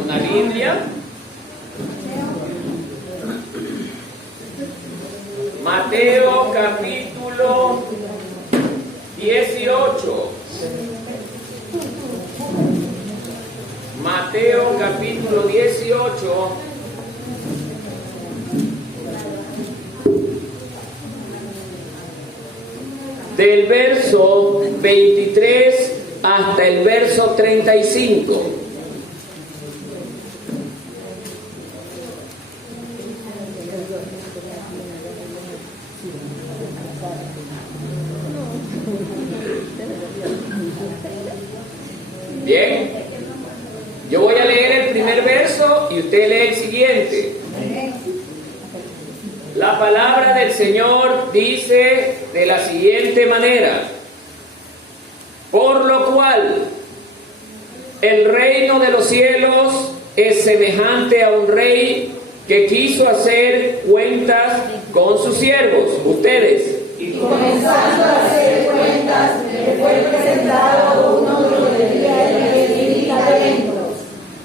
una Biblia. Mateo capítulo 18. Mateo capítulo 18. Del verso 23 hasta el verso 35. Bien, yo voy a leer el primer verso y usted lee el siguiente. La palabra del Señor dice de la siguiente manera: por lo cual el reino de los cielos es semejante a un rey que quiso hacer cuentas con sus siervos, ustedes. Y comenzando a hacer cuentas, le fue presentado uno que debía 10,000 talentos.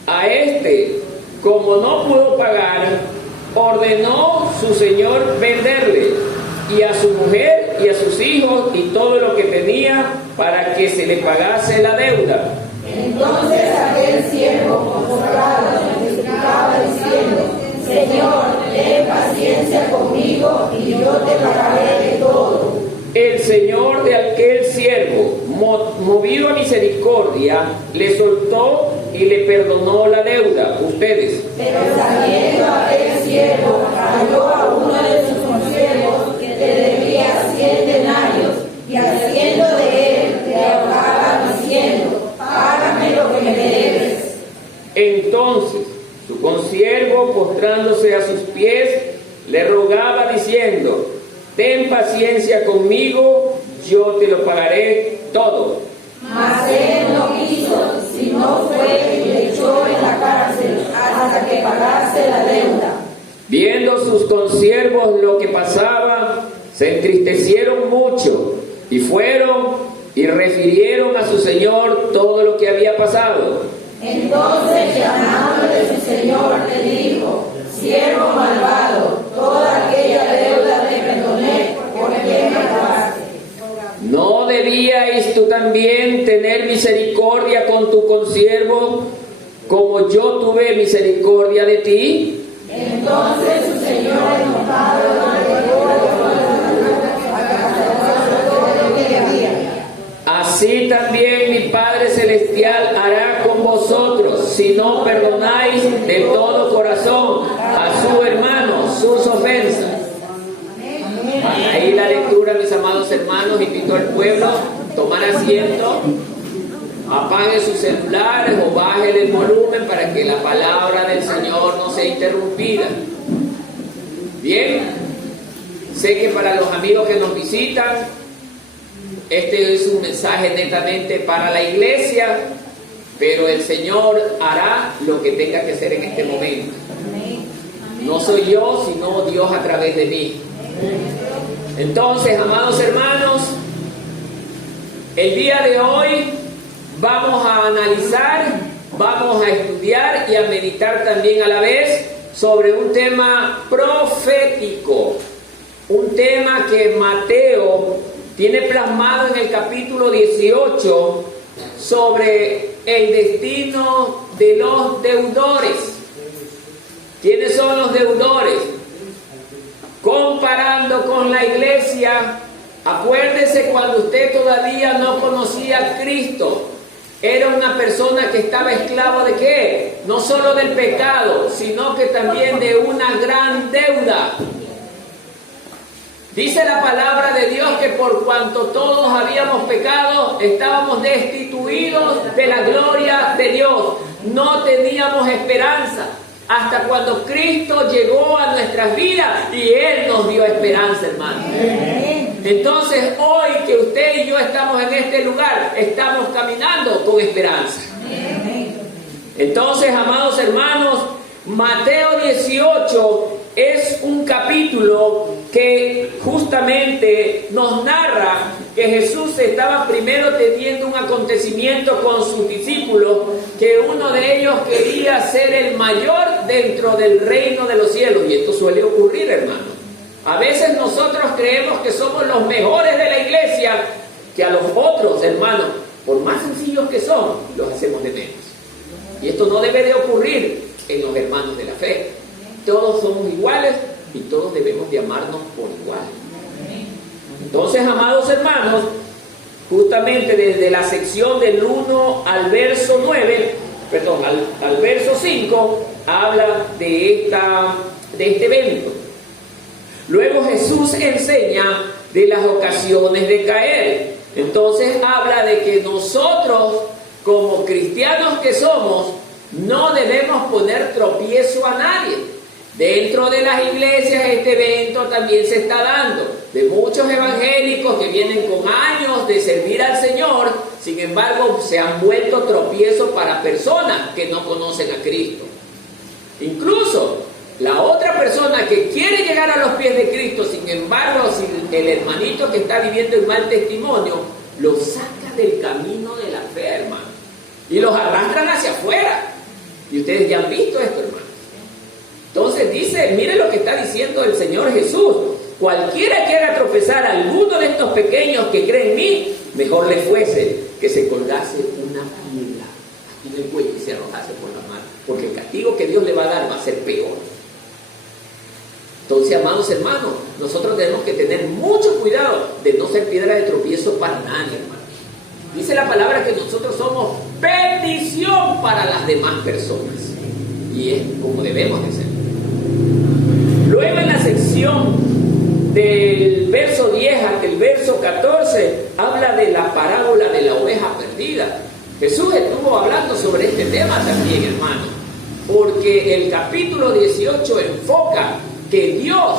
A este, como no pudo pagar, ordenó su señor venderle, y a su mujer y a sus hijos y todo lo que tenía, para que se le pagase la deuda. Entonces aquel siervo postrado suplicaba diciendo: Señor, ten paciencia conmigo y yo te pagaré de todo. El señor de aquel siervo, movido a misericordia, le soltó y le perdonó la deuda, ustedes. Pero sabiendo aquel siervo, halló a uno de sus consiervos que le debía 100 denarios, y haciendo de él, le ahogaba diciendo: págame lo que me debes. Entonces su consiervo, postrándose a sus pies, le rogaba diciendo: ten paciencia conmigo, yo te lo pagaré todo. Mas él no quiso, sino fue y le echó en la cárcel hasta que pagase la deuda. Viendo sus consiervos lo que pasaba, se entristecieron mucho y fueron y refirieron a su señor todo lo que había pasado. Entonces, llamándole su señor, le dijo: siervo malvado, toda aquella deuda te perdoné, ¿por qué me acabaste? ¿No debíais tú también tener misericordia con tu consiervo, como yo tuve misericordia de ti? Entonces su señor, enojado, le dio todo lo que había. Así también mi Padre Celestial hará con vosotros, si no perdonáis de todo corazón a su hermano sus ofensas. Ahí la lectura, mis amados hermanos. Invito al pueblo a tomar asiento, apague sus celulares o baje el volumen para que la palabra del Señor no sea interrumpida. Bien, sé que para los amigos que nos visitan, este es un mensaje netamente para la iglesia, pero el Señor hará lo que tenga que hacer en este momento. No soy yo, sino Dios a través de mí. Entonces, amados hermanos, el día de hoy vamos a analizar, vamos a estudiar y a meditar también a la vez sobre un tema profético, un tema que Mateo tiene plasmado en el capítulo 18 sobre el destino de los deudores. ¿Quiénes son los deudores? Comparando con la iglesia, acuérdese cuando usted todavía no conocía a Cristo, era una persona que estaba esclavo ¿de qué? No solo del pecado, sino que también de una gran deuda. Dice la palabra de Dios que por cuanto todos habíamos pecado, estábamos destituidos de la gloria de Dios. No teníamos esperanza hasta cuando Cristo llegó a nuestras vidas y Él nos dio esperanza, hermano. Entonces, hoy que usted y yo estamos en este lugar, estamos caminando con esperanza. Entonces, amados hermanos, Mateo 18 es un capítulo que justamente nos narra que Jesús estaba primero teniendo un acontecimiento con sus discípulos, que uno de ellos quería ser mayor dentro del reino de los cielos. Y esto suele ocurrir, hermano. A veces nosotros creemos que somos los mejores de la iglesia, que a los otros, hermanos, por más sencillos que son, los hacemos de menos. Y esto no debe de ocurrir en los hermanos de la fe. Todos somos iguales y todos debemos de amarnos por igual. Entonces, amados hermanos, justamente desde la sección del 1 al verso 9, perdón, al verso 5, habla de este evento. Luego Jesús enseña de las ocasiones de caer. Entonces habla de que nosotros, como cristianos que somos, no debemos poner tropiezo a nadie. Dentro de las iglesias este evento también se está dando, de muchos evangélicos que vienen con años de servir al Señor, sin embargo se han vuelto tropiezo para personas que no conocen a Cristo. Incluso la otra persona que quiere llegar a los pies de Cristo, sin embargo, si el hermanito que está viviendo el mal testimonio, lo saca del camino de la fe, hermano, y los arrastran hacia afuera. Y ustedes ya han visto esto, hermano. Entonces dice, mire lo que está diciendo el Señor Jesús: cualquiera que haga tropezar a alguno de estos pequeños que creen en mí, mejor le fuese que se colgase una piedra aquí en el cuello y se arrojase por la mar, porque el castigo que Dios le va a dar va a ser peor. Entonces, amados hermanos, nosotros tenemos que tener mucho cuidado de no ser piedra de tropiezo para nadie, hermano. Dice la palabra que nosotros somos bendición para las demás personas, y es como debemos de ser. Luego, en la sección del verso 10 hasta el verso 14, habla de la parábola de la oveja perdida. Jesús estuvo hablando sobre este tema también, hermano, porque el capítulo 18 enfoca que Dios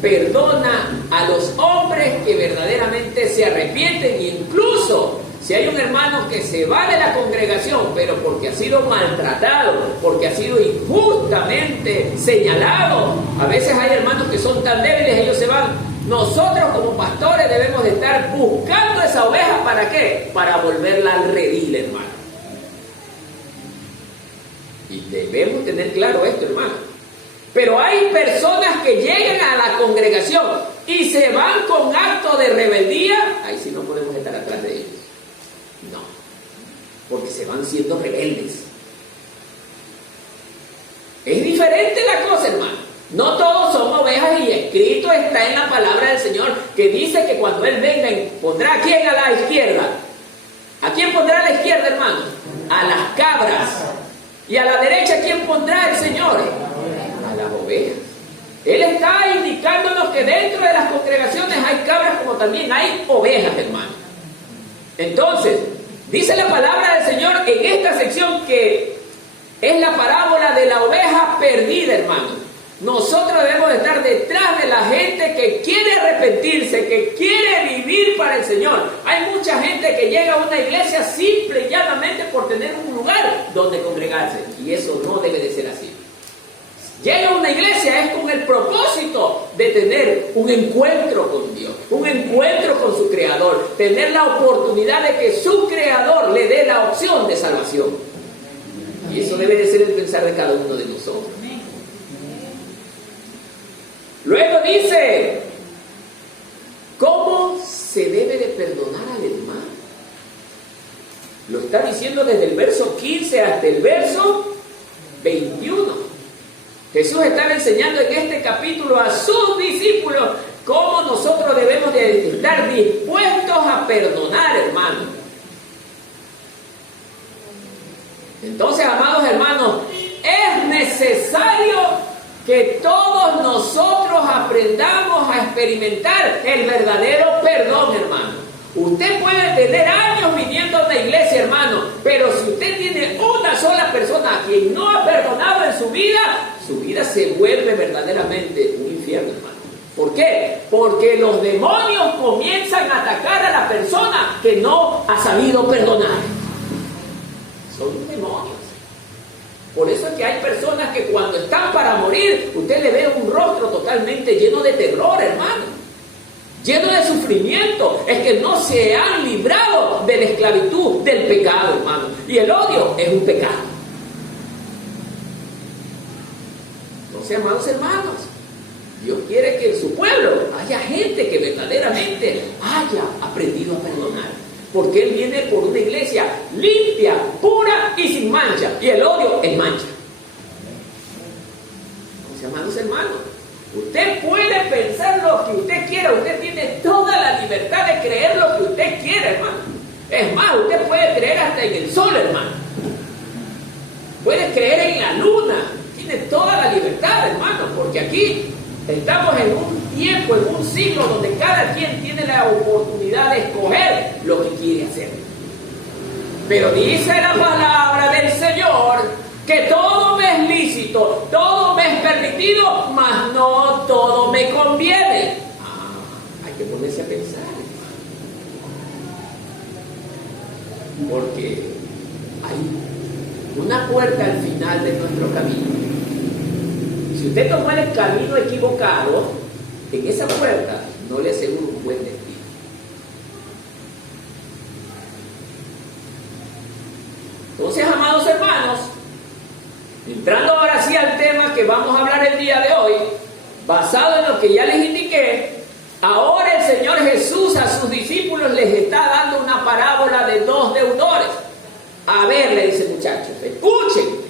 perdona a los hombres que verdaderamente se arrepienten. Incluso si hay un hermano que se va de la congregación, pero porque ha sido maltratado, porque ha sido injustamente señalado, a veces hay hermanos que son tan débiles, ellos se van. Nosotros como pastores debemos de estar buscando esa oveja. ¿Para qué? Para volverla al redil, hermano. Y debemos tener claro esto, hermano. Pero hay personas que llegan a la congregación y se van con acto de rebeldía. Ahí sí no podemos estar atrás de ellos. No, porque se van siendo rebeldes. Es diferente la cosa, hermano. No todos son ovejas, y escrito está en la palabra del Señor que dice que cuando Él venga pondrá a quién a la izquierda. ¿A quién pondrá a la izquierda, hermano? A las cabras. ¿Y a la derecha quién pondrá el Señor? A las ovejas. Él está indicándonos que dentro de las congregaciones hay cabras como también hay ovejas, hermano. Entonces, dice la palabra del Señor en esta sección que es la parábola de la oveja perdida, hermano. Nosotros debemos estar detrás de la gente que quiere arrepentirse, que quiere vivir para el Señor. Hay mucha gente que llega a una iglesia simple y llanamente por tener un lugar donde congregarse, y eso no debe de ser así. Llega a una iglesia es con el propósito de tener un encuentro con Dios, un encuentro con su Creador, tener la oportunidad de que su Creador le dé la opción de salvación. Y eso debe de ser el pensar de cada uno de nosotros. Luego dice, ¿cómo se debe de perdonar al hermano? Lo está diciendo desde el verso 15 hasta el verso 21. Jesús estaba enseñando en este capítulo a sus discípulos cómo nosotros debemos de estar dispuestos a perdonar, hermano. Entonces, amados hermanos, es necesario que todos nosotros aprendamos a experimentar el verdadero perdón, hermano. Usted puede tener años viniendo a una iglesia, hermano, pero si usted tiene una sola persona a quien no ha perdonado en su vida se vuelve verdaderamente un infierno, hermano. ¿Por qué? Porque los demonios comienzan a atacar a la persona que no ha sabido perdonar. Son demonios. Por eso es que hay personas que cuando están para morir, usted le ve un rostro totalmente lleno de terror, hermano, lleno de sufrimiento. Es que no se han librado de la esclavitud del pecado, hermano. Y el odio es un pecado. Entonces, amados hermanos, Dios quiere que en su pueblo haya gente que verdaderamente haya aprendido a perdonar. Porque Él viene por una iglesia limpia, pura y sin mancha. Y el odio es mancha. Entonces, amados hermanos, usted puede pensar lo que usted quiera. Usted tiene toda la libertad de creer lo que usted quiera, hermano. Es más, usted puede creer hasta en el sol, hermano. Puede creer en la luna. Tiene toda la libertad, hermano. Porque aquí estamos en un tiempo, en un siglo donde cada quien tiene la oportunidad de escoger lo que quiere hacer. Pero dice la palabra del Señor que todo me es lícito, todo me es permitido, mas no todo me conviene. Hay que ponerse a pensar, porque hay una puerta al final de nuestro camino. Si usted tomó el camino equivocado, en esa puerta no le aseguro un buen destino. Entonces, amados hermanos, entrando ahora sí al tema que vamos a hablar el día de hoy, basado en lo que ya les indiqué, ahora el Señor Jesús a sus discípulos les está dando una parábola de dos deudores. A ver, le dice, muchachos, escuchen.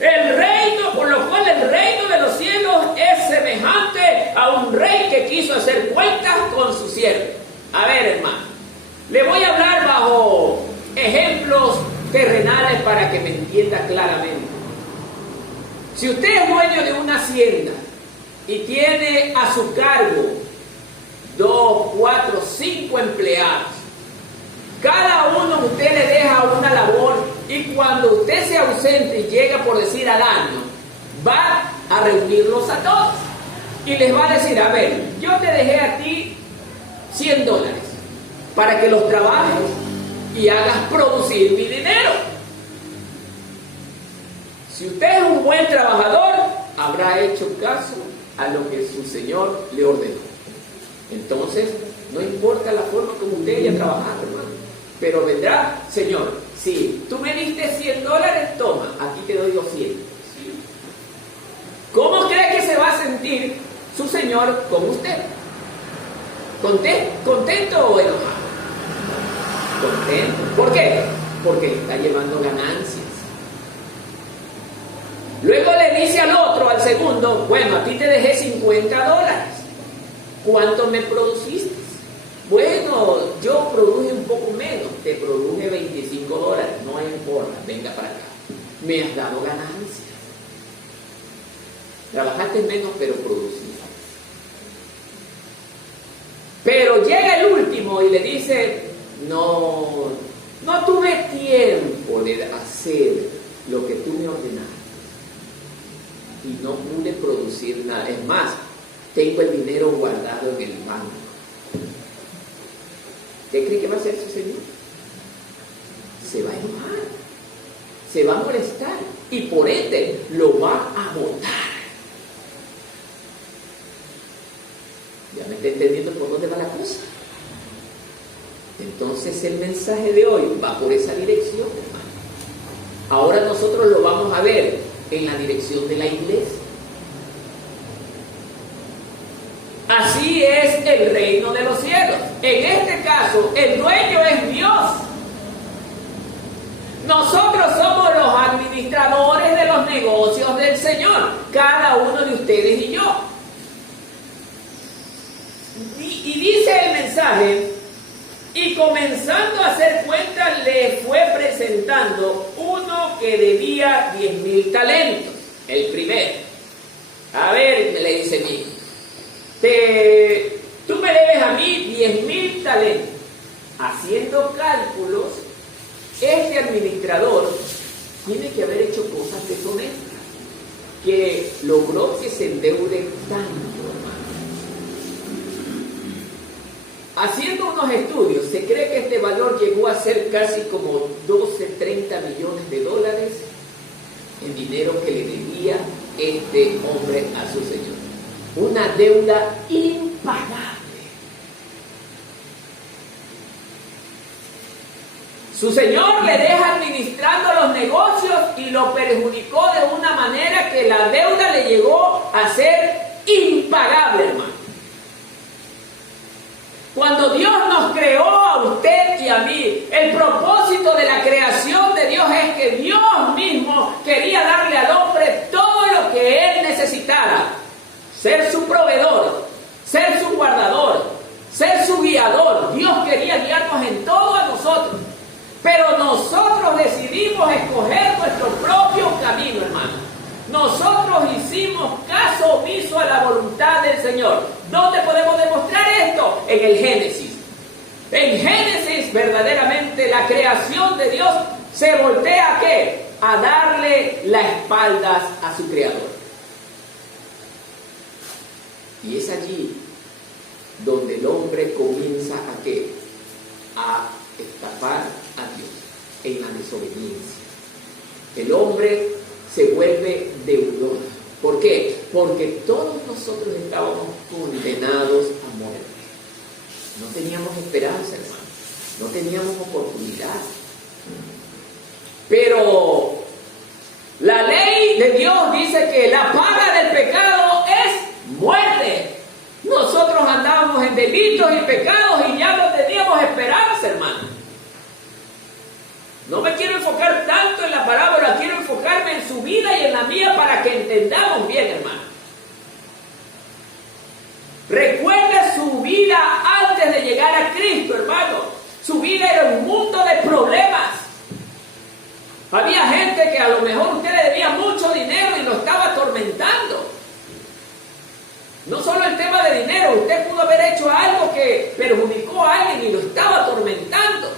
El reino, por lo cual el reino de los cielos es semejante a un rey que quiso hacer cuentas con su siervo. A ver, hermano, le voy a hablar bajo ejemplos terrenales para que me entienda claramente. Si usted es dueño de una hacienda y tiene a su cargo 2, 4, 5 empleados, cada uno usted le deja una labor y cuando usted se ausente y llega, por decir, al año, va a reunirlos a todos y les va a decir, a ver, yo te dejé a ti $100 para que los trabajes y hagas producir mi dinero. Si usted es un buen trabajador, habrá hecho caso a lo que su Señor le ordenó. Entonces, no importa la forma como usted haya trabajado, hermano, pero vendrá, Señor, si tú me diste $100, toma, aquí te doy 200. ¿Cómo cree que se va a sentir su Señor con usted? ¿Contento o enojado? Contento. ¿Por qué? Porque le está llevando ganancias. Luego le dice al otro, al segundo, bueno, a ti te dejé $50. ¿Cuánto me produciste? Bueno, yo produje un poco menos, te produje $25, no importa, venga para acá. Me has dado ganancias. Trabajaste menos, pero produciste. Pero llega el último y le dice, no tuve tiempo de hacer lo que tú me ordenaste. Y no pude producir nada. Es más, tengo el dinero guardado en el banco. ¿Qué cree que va a hacer su Señor? Se va a enojar, se va a molestar y por ende lo va a botar. ¿Ya me está entendiendo por dónde va la cosa? Entonces el mensaje de hoy va por esa dirección, hermano. Ahora nosotros lo vamos a ver en la dirección de la iglesia. Así es el reino de los cielos. En este caso, el dueño es Dios. Nosotros somos los administradores de los negocios del Señor, cada uno de ustedes y yo. Y dice el mensaje, y comenzando a hacer cuentas, le fue presentando uno que debía 10,000 talentos, el primero. A ver, le dice mi hijo, tú me debes a mí 10,000 talentos. Haciendo cálculos, este administrador tiene que haber hecho cosas deshonestas, que logró que se endeude tanto, hermano. Haciendo unos estudios, se cree que este valor llegó a ser casi como 12-30 millones de dólares en dinero que le debía este hombre a su señor. Una deuda impagable. Su señor le deja administrando los negocios y lo perjudicó de una manera que la deuda le llegó a ser impagable, hermano. Cuando Dios nos creó a usted y a mí, el propósito de la creación de Dios es que Dios mismo quería darle al hombre todo lo que él necesitara. Ser su proveedor, ser su guardador, ser su guiador. Dios quería guiarnos en todo a nosotros. Pero nosotros decidimos escoger nuestro propio camino, hermano. Nosotros hicimos caso omiso a la voluntad del Señor. ¿Dónde podemos demostrar esto? En el Génesis. En Génesis, verdaderamente, la creación de Dios se voltea ¿a qué? A darle las espaldas a su Creador. Y es allí donde el hombre comienza ¿a qué? A estafar a Dios en la desobediencia. El hombre se vuelve deudor. ¿Por qué? Porque todos nosotros estábamos condenados a muerte. No teníamos esperanza, hermano. No teníamos oportunidad. Pero la ley de Dios dice que la paga del pecado es muerte. Nosotros andábamos en delitos y pecados y ya no teníamos esperanza, hermano. No me quiero enfocar tanto en la parábola, quiero enfocarme en su vida y en la mía para que entendamos bien, hermano. Recuerde su vida antes de llegar a Cristo, hermano. Su vida era un mundo de problemas. Había gente que a lo mejor usted le debía mucho dinero y lo estaba atormentando. No solo el tema de dinero, usted pudo haber hecho algo que perjudicó a alguien y lo estaba atormentando.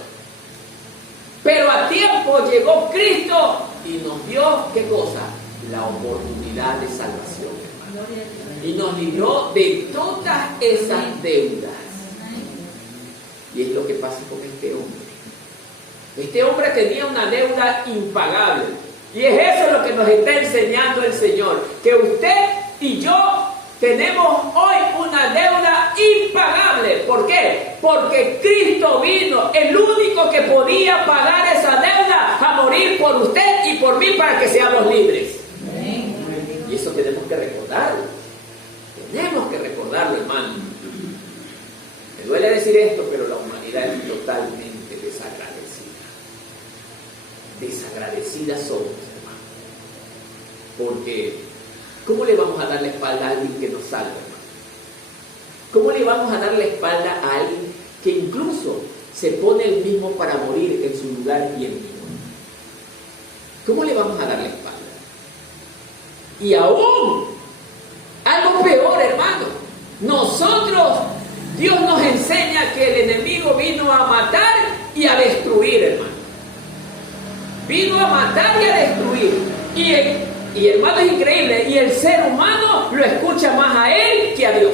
Pero a tiempo llegó Cristo y nos dio, ¿qué cosa? La oportunidad de salvación, hermano. Y nos libró de todas esas deudas. Y es lo que pasa con este hombre. Este hombre tenía una deuda impagable. Y es eso lo que nos está enseñando el Señor. Que usted y yo tenemos hoy una deuda impagable. ¿Por qué? Porque Cristo vino, el único que podía pagar esa deuda, a morir por usted y por mí para que seamos libres. Amén. Y eso tenemos que recordarlo. Tenemos que recordarlo, hermano. Me duele decir esto, pero la humanidad es totalmente desagradecida. Desagradecida somos, hermano. Porque ¿cómo le vamos a dar la espalda a alguien que nos salva, hermano? ¿Cómo le vamos a dar la espalda a alguien que incluso se pone el mismo para morir en su lugar y en mi? ¿Cómo le vamos a dar la espalda? Y aún, algo peor, hermano. Nosotros, Dios nos enseña que el enemigo vino a matar y a destruir, hermano. Vino a matar y a destruir. Y hermano, es increíble, y el ser humano lo escucha más a él que a Dios.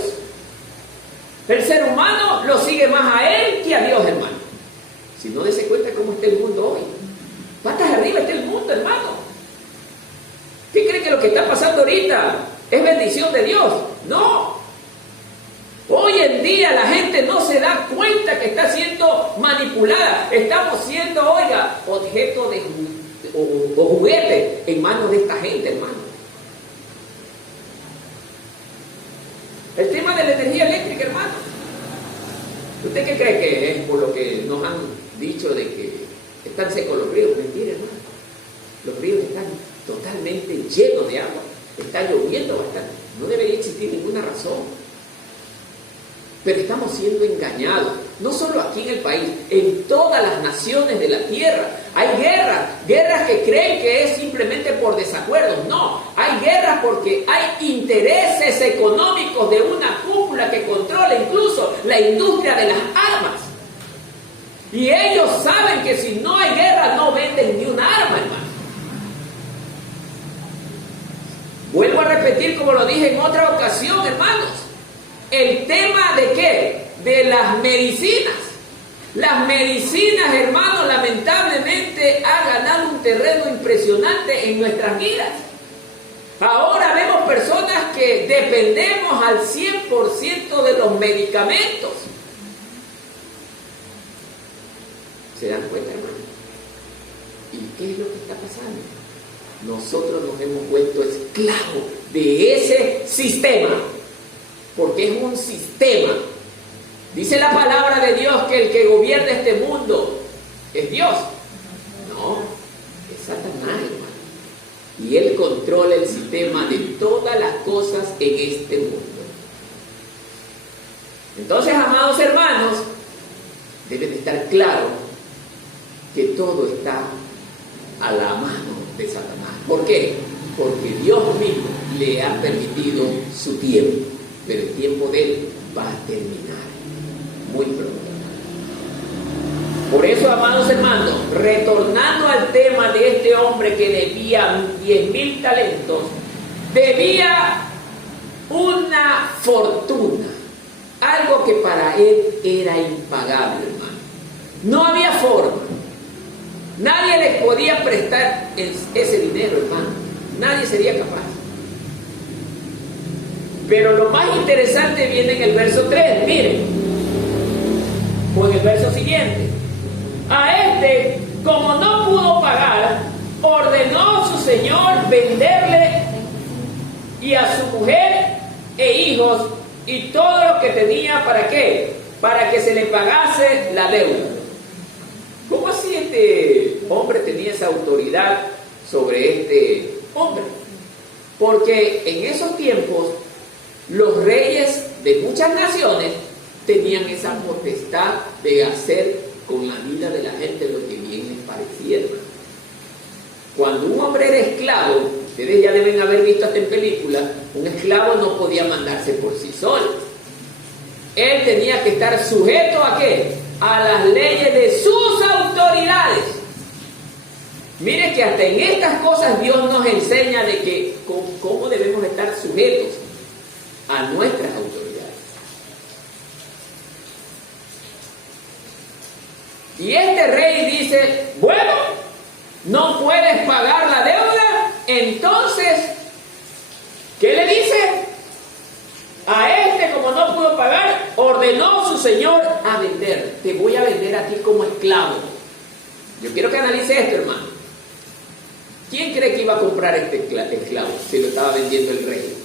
El ser humano lo sigue más a él que a Dios, hermano. Si no dese cuenta cómo está el mundo hoy. Patas arriba está el mundo, hermano. ¿Qué cree que lo que está pasando ahorita es bendición de Dios? No. Hoy en día la gente no se da cuenta que está siendo manipulada. Estamos siendo, oiga, objeto de o juguete en manos de esta gente, hermano. El tema de la energía eléctrica, hermano. ¿Usted qué cree que es por lo que nos han dicho de que están secos los ríos? Mentira, hermano. Los ríos están totalmente llenos de agua. Está lloviendo bastante. No debería existir ninguna razón. Pero estamos siendo engañados. No solo aquí en el país, en todas las naciones de la tierra. Hay guerras que creen que es simplemente por desacuerdos. No, hay guerras porque hay intereses económicos de una cúpula que controla incluso la industria de las armas. Y ellos saben que si no hay guerra no venden ni un arma, hermano. Vuelvo a repetir como lo dije en otra ocasión, hermanos. El tema de ¿qué? De las medicinas. Las medicinas, hermanos, lamentablemente ha ganado un terreno impresionante en nuestras vidas. Ahora vemos personas que dependemos al 100% de los medicamentos. ¿Se dan cuenta, hermano? ¿Y qué es lo que está pasando? nosotros nos hemos vuelto esclavos de ese sistema, porque es un sistema. Dice la palabra de Dios que el que gobierna este mundo es Dios. No, es Satanás, hermano. Y él controla el sistema de todas las cosas en este mundo. Entonces, amados hermanos, deben estar claros que todo está a la mano de Satanás. ¿Por qué? Porque Dios mismo le ha permitido su tiempo, pero el tiempo de él va a terminar muy pronto. Por eso, amados hermanos, retornando al tema de este hombre que debía 10,000 talentos, debía una fortuna, algo que para él era impagable, hermano. No había forma. Nadie le podía prestar ese dinero, hermano. Nadie sería capaz. Pero lo más interesante viene en el verso 3, miren, o en el verso siguiente. A este, como no pudo pagar, ordenó su señor venderle y a su mujer e hijos y todo lo que tenía. ¿Para qué? Para que se le pagase la deuda. ¿Cómo así este hombre tenía esa autoridad sobre este hombre? Porque en esos tiempos los reyes de muchas naciones tenían esa potestad de hacer con la vida de la gente lo que bien les pareciera. Cuando un hombre era esclavo, ustedes ya deben haber visto hasta en películas, un esclavo no podía mandarse por sí solo. Él tenía que estar sujeto ¿a qué? A las leyes de sus autoridades. Mire que hasta en estas cosas Dios nos enseña de que cómo debemos estar sujetos a nuestras autoridades. Y este rey dice, bueno, no puedes pagar la deuda, entonces, ¿qué le dice? A este, como no pudo pagar, ordenó su señor a vender. Te voy a vender a ti como esclavo. Yo quiero que analice esto, hermano. ¿Quién cree que iba a comprar este esclavo si lo estaba vendiendo el rey?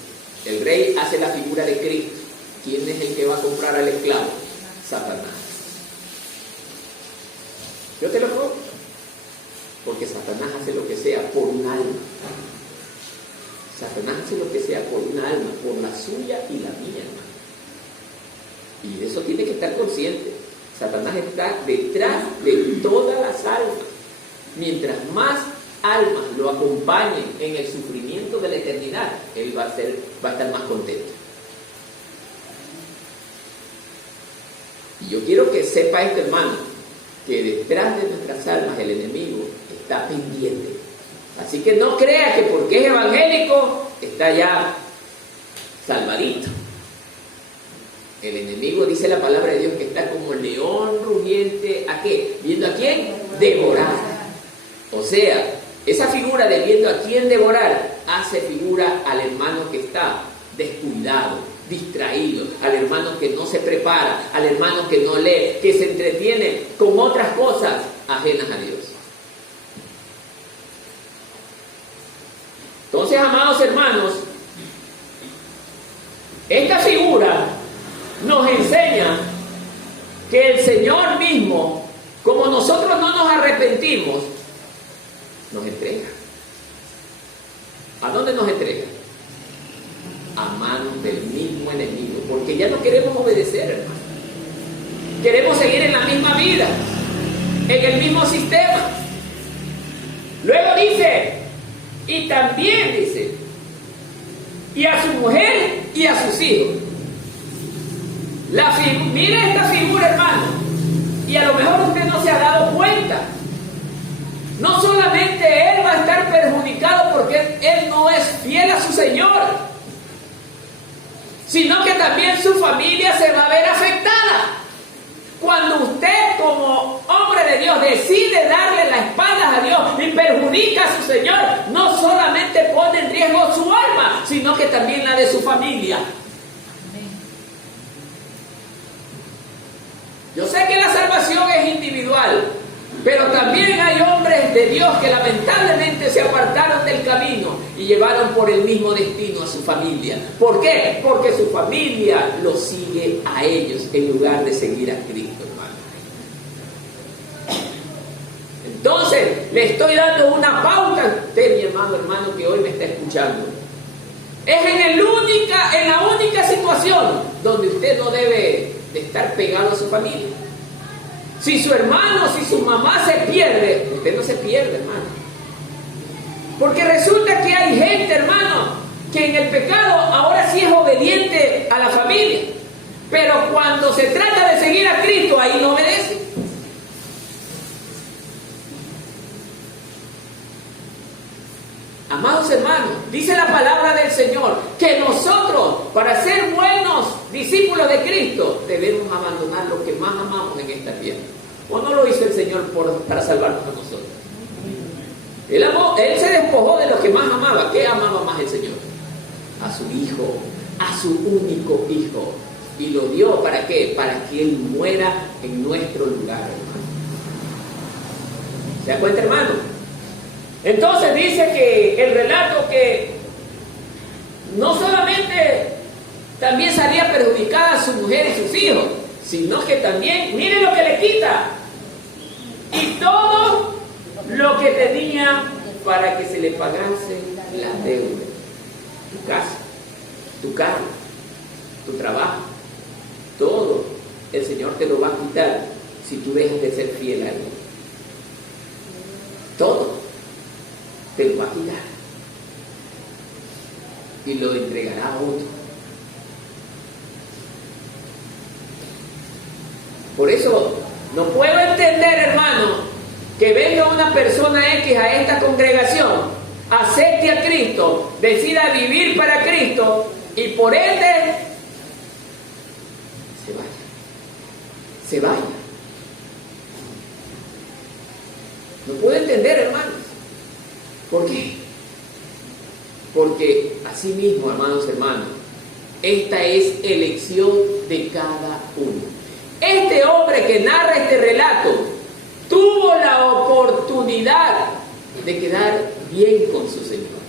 El rey hace la figura de Cristo. ¿Quién es el que va a comprar al esclavo? Satanás. Yo te lo digo, porque Satanás hace lo que sea por un alma. Satanás hace lo que sea por una alma, por la suya y la mía, hermano. Y de eso tiene que estar consciente. Satanás está detrás de todas las almas. Mientras más almas lo acompañen en el sufrimiento de la eternidad, él va a estar más contento. Y yo quiero que sepa esto, hermano, que detrás de nuestras almas el enemigo está pendiente. Así que no crea que porque es evangélico está ya salvadito. El enemigo, dice la palabra de Dios, que está como león rugiente, ¿a qué? ¿Viendo a quién? Devorar. O sea, esa figura de viendo a quién devorar hace figura al hermano que está descuidado, distraído, al hermano que no se prepara, al hermano que no lee, que se entretiene con otras cosas ajenas a Dios. Entonces, amados hermanos, esta figura nos enseña que el Señor mismo, como nosotros no nos arrepentimos, nos entrega. ¿A dónde nos entrega? A manos del mismo enemigo, porque ya no queremos obedecer, hermano. Queremos seguir en la misma vida, en el mismo sistema. Luego dice, y también dice, y a su mujer y a sus hijos. Mira esta figura, hermano, y a lo mejor usted no se ha dado cuenta. No solamente él va a estar perjudicado porque él no es fiel a su Señor, sino que también su familia se va a ver afectada. Cuando usted como hombre de Dios decide darle la espalda a Dios y perjudica a su Señor, no solamente pone en riesgo su alma, sino que también la de su familia. Yo sé que la salvación es individual, Pero también hay hombres de Dios que lamentablemente se apartaron del camino y llevaron por el mismo destino a su familia. ¿Por qué? Porque su familia los sigue a ellos en lugar de seguir a Cristo, hermano. Entonces, le estoy dando una pauta a usted, mi hermano que hoy me está escuchando. Es en la única situación donde usted no debe de estar pegado a su familia. Si su hermano, si su mamá se pierde, usted no se pierde, hermano. Porque resulta que hay gente, hermano, que en el pecado ahora sí es obediente a la familia. Pero cuando se trata de seguir a Cristo, ahí no obedece. Amados hermanos, dice la palabra del Señor que nosotros, para ser buenos discípulos de Cristo, debemos abandonar lo que más amamos en esta tierra. ¿O no lo hizo el Señor para salvarnos a nosotros? Él se despojó de lo que más amaba. ¿Qué amaba más el Señor? A su Hijo, a su único Hijo. Y lo dio, ¿para qué? Para que Él muera en nuestro lugar, hermano. ¿Se da cuenta, hermano? Entonces dice que el relato que no solamente también salía perjudicada a su mujer y sus hijos, sino que también, mire lo que le quita, y todo lo que tenía para que se le pagase la deuda. Tu casa, tu carro, tu trabajo, todo el Señor te lo va a quitar si tú dejas de ser fiel a Él. Todo te lo va a quitar y lo entregará a otro. Por eso no puedo entender, hermano, que venga una persona X a esta congregación, acepte a Cristo, decida vivir para Cristo y por ende se vaya. No puedo entender, hermanos. ¿Por qué? Porque así mismo, hermanos, esta es elección de cada uno. Este hombre que narra este relato tuvo la oportunidad de quedar bien con su Señor,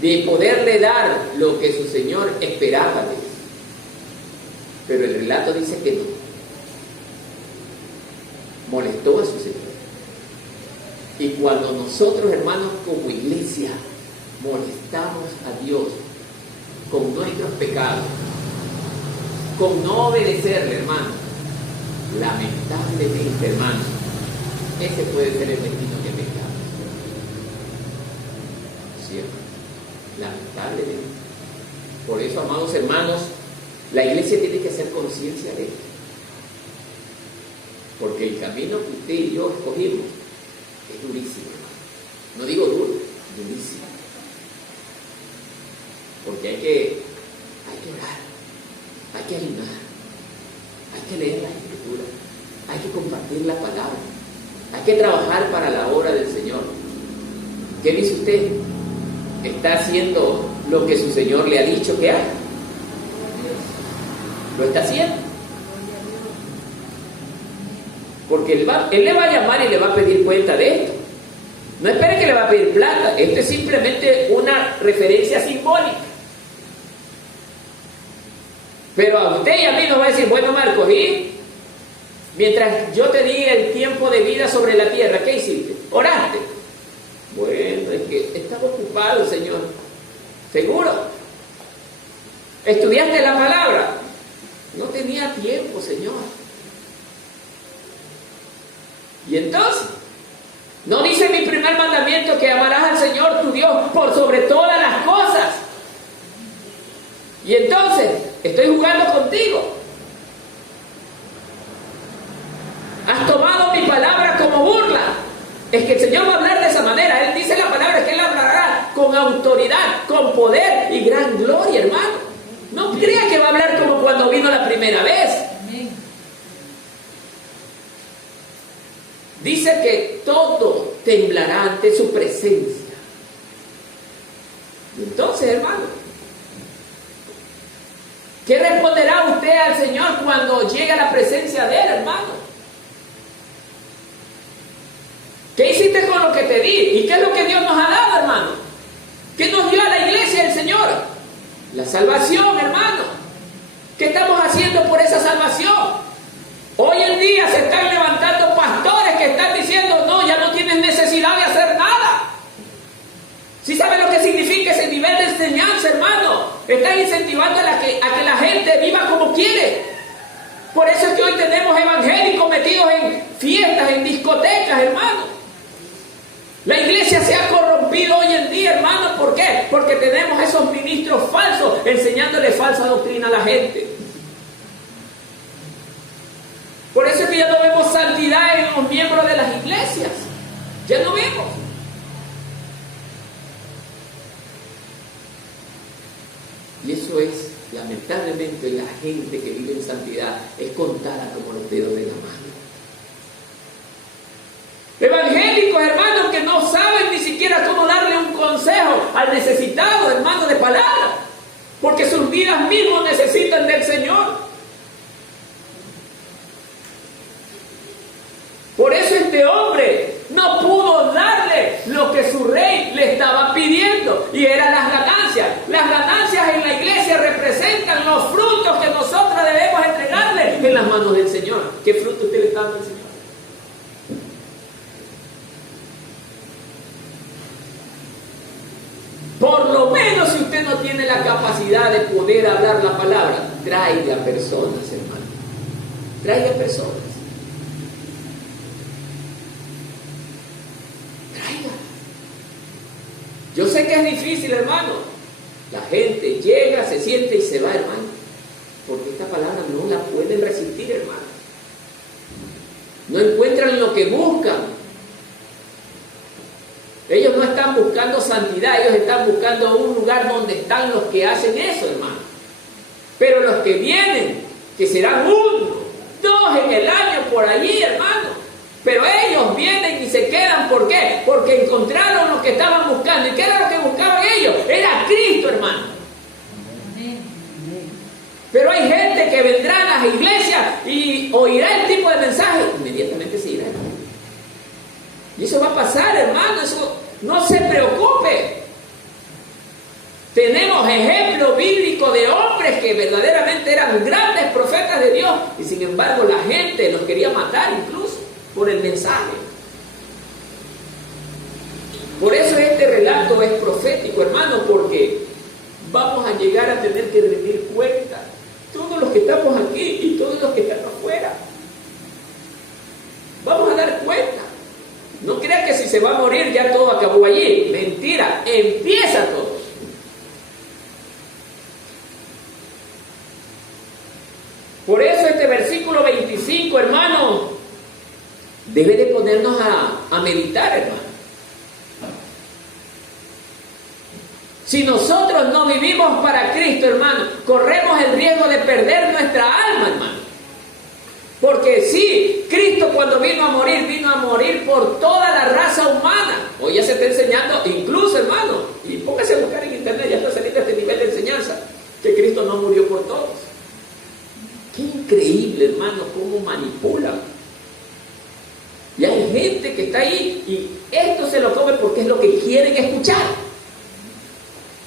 de poderle dar lo que su Señor esperaba de él. Pero el relato dice que no. Molestó a su Señor. Y cuando nosotros, hermanos, como iglesia, molestamos a Dios con nuestros pecados, con no obedecerle, hermano, lamentablemente, hermano, ese puede ser el destino que tengamos. ¿Cierto? Lamentablemente. Por eso, amados hermanos, la iglesia tiene que hacer conciencia de esto. Porque el camino que usted y yo escogimos es durísimo, hermano. No digo duro, durísimo. Porque hay que orar, hay que ayunar, hay que leer la Escritura, hay que compartir la palabra, hay que trabajar para la obra del Señor. ¿Qué dice usted? ¿Está haciendo lo que su Señor le ha dicho que haga? ¿Lo está haciendo? Porque Él le va a llamar y le va a pedir cuenta de esto. No espere que le va a pedir plata. Esto es simplemente una referencia simbólica. Pero a usted y a mí nos va a decir, bueno, Marcos, ¿y mientras yo te di el tiempo de vida sobre la tierra, qué hiciste? ¿Oraste? Bueno, es que estaba ocupado, Señor. ¿Seguro? ¿Estudiaste la palabra? No tenía tiempo, Señor. Y entonces, ¿no dice mi primer mandamiento que amarás al Señor tu Dios por sobre todas las cosas? Y entonces, estoy jugando contigo. Has tomado mi palabra como burla. Es que el Señor va a hablar de esa manera. Él dice la palabra que Él hablará con autoridad, con poder y gran gloria, hermano. No crea que va a hablar como cuando vino la primera vez. Dice que todo temblará ante su presencia. Y entonces, hermano, ¿qué responderá usted al Señor cuando llegue a la presencia de Él, hermano? lo que te di. ¿Y qué es lo que Dios nos ha dado, hermano? ¿Qué nos dio a la iglesia el Señor? La salvación, hermano. ¿Qué estamos haciendo por esa salvación? Hoy en día se están levantando pastores que están diciendo, no, ya no tienes necesidad de hacer nada. ¿Sí sabe lo que significa ese nivel de enseñanza, hermano? Están incentivando a que la gente viva como quiere. Por eso es que hoy tenemos evangélicos metidos en fiestas, en discotecas, hermano. La iglesia se ha corrompido hoy en día, hermano. ¿Por qué? Porque tenemos esos ministros falsos enseñándole falsa doctrina a la gente. Por eso es que ya no vemos santidad en los miembros de las iglesias. Ya no vemos. Y eso es, lamentablemente, la gente que vive en santidad es contada como los dedos de la mano. Evangélicos, hermanos, que no saben ni siquiera cómo darle un consejo al necesitado, hermano, de palabra, porque sus vidas mismos necesitan del Señor. Por eso este hombre no pudo darle lo que su rey le estaba pidiendo, y eran las ganancias. Las ganancias en la iglesia representan los frutos que nosotros debemos entregarle en las manos del Señor. ¿Qué fruto usted le está dando al Señor? Por lo menos, si usted no tiene la capacidad de poder hablar la palabra, traiga personas, hermano. Traiga personas. Yo sé que es difícil, hermano. La gente llega, se siente y se va, hermano. Porque esta palabra no la pueden resistir, hermano. No encuentran lo que buscan. Ellos no están buscando santidad, ellos están buscando un lugar donde están los que hacen eso, hermano. Pero los que vienen, que serán 1, 2 en el año por allí, hermano. Pero ellos vienen y se quedan, ¿por qué? Porque encontraron lo que estaban buscando. ¿Y qué era lo que buscaban ellos? Era Cristo, hermano. Pero hay gente que vendrá a las iglesias y oirá el tipo de mensaje, inmediatamente se irá. Y eso va a pasar, hermano. Eso, no se preocupe. Tenemos ejemplos bíblicos de hombres que verdaderamente eran grandes profetas de Dios, y sin embargo la gente los quería matar incluso por el mensaje. Por eso este relato es profético, hermano, porque vamos a llegar a tener que rendir cuenta, todos los que estamos aquí y todos los que están afuera. Vamos a dar cuenta. No crean que si se va a morir ya todo acabó allí. Mentira, empieza todo. Por eso este versículo 25, hermano, debe de ponernos a meditar, hermano. Si nosotros no vivimos para Cristo, hermano, corremos el riesgo de perder nuestra alma, hermano. Porque sí, Cristo cuando vino a morir por toda la raza humana. Hoy ya se está enseñando, incluso, hermano, y póngase a buscar en internet, ya está saliendo este nivel de enseñanza, que Cristo no murió por todos. Qué increíble, hermano, cómo manipulan. Y hay gente que está ahí y esto se lo come porque es lo que quieren escuchar.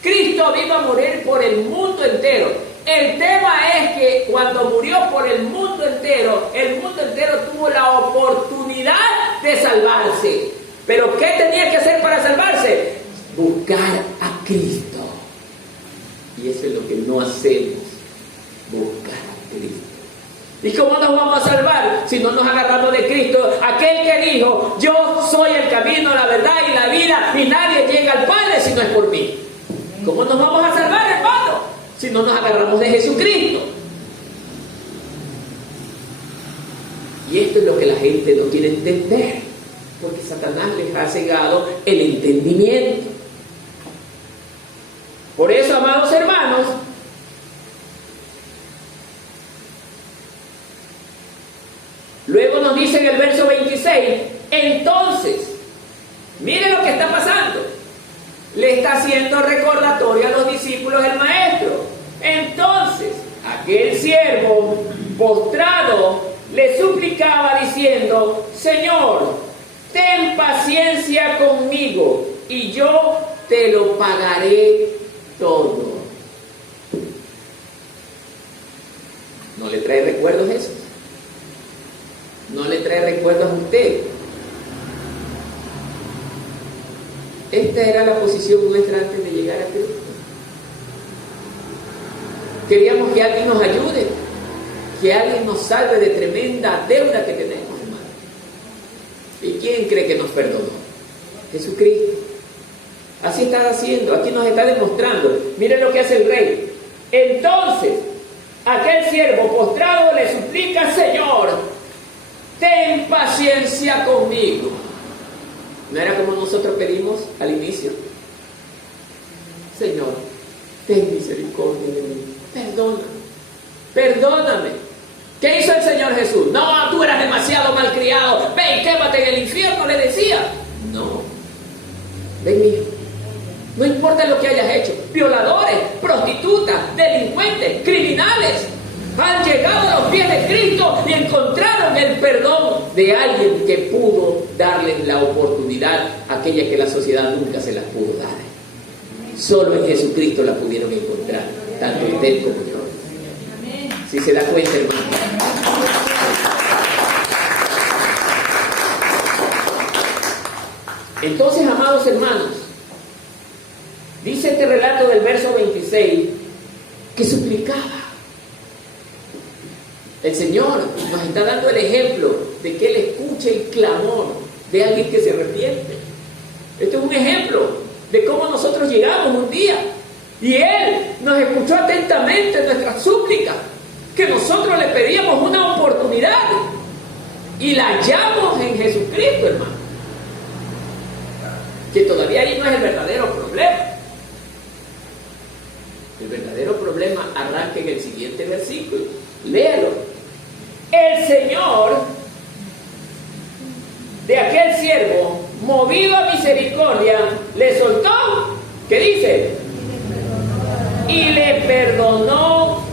Cristo vino a morir por el mundo entero. El tema es que cuando murió por el mundo entero tuvo la oportunidad de salvarse. ¿Pero qué tenía que hacer para salvarse? Buscar a Cristo. Y eso es lo que no hacemos. Buscar a Cristo. ¿Y cómo nos vamos a salvar si no nos agarramos de Cristo? Aquel que dijo, yo soy el camino, la verdad y la vida, y nadie llega al Padre si no es por mí. ¿Cómo nos vamos a salvar, hermano? Si no nos agarramos de Jesucristo. Y esto es lo que la gente no quiere entender, porque Satanás les ha cegado el entendimiento. Por eso, amados hermanos, luego nos dice en el verso 26, entonces, miren lo que está pasando. Le está haciendo recordatorio a los discípulos el maestro. Entonces, aquel siervo postrado le suplicaba diciendo, Señor, ten paciencia conmigo y yo te lo pagaré todo. ¿No le trae recuerdos eso? ¿No le trae recuerdos a usted? Esta era la posición nuestra antes de llegar a Cristo. Queríamos que alguien nos ayude, que alguien nos salve de tremenda deuda que tenemos, hermano. ¿Y quién cree que nos perdonó? Jesucristo. Así está haciendo, aquí nos está demostrando. Miren lo que hace el rey. Entonces, aquel siervo postrado le suplica: Señor, ten paciencia conmigo. ¿No era como nosotros pedimos al inicio? Señor, ten misericordia de mí. Perdóname. ¿Qué hizo el Señor Jesús? No, tú eras demasiado malcriado. Ve y quémate en el infierno, le decía. No. Ven, hijo. No importa lo que hayas hecho. Violadores, prostitutas, delincuentes, criminales han llegado a los pies de Cristo y encontraron el perdón de alguien que pudo darles la oportunidad, aquella que la sociedad nunca se las pudo dar. Solo en Jesucristo la pudieron encontrar, tanto usted como yo. Si se da cuenta, hermano. Entonces, amados hermanos, dice este relato del verso 26 que suplicaba. El Señor nos está dando el ejemplo de que Él escucha el clamor de alguien que se arrepiente. Este es un ejemplo de cómo nosotros llegamos un día y Él nos escuchó atentamente nuestras súplicas, que nosotros le pedíamos una oportunidad y la hallamos en Jesucristo, hermano. Que todavía ahí no es el verdadero problema. El verdadero problema arranca en el siguiente versículo. Léalo. El Señor de aquel siervo, movido a misericordia, le soltó. ¿Qué dice? Y le perdonó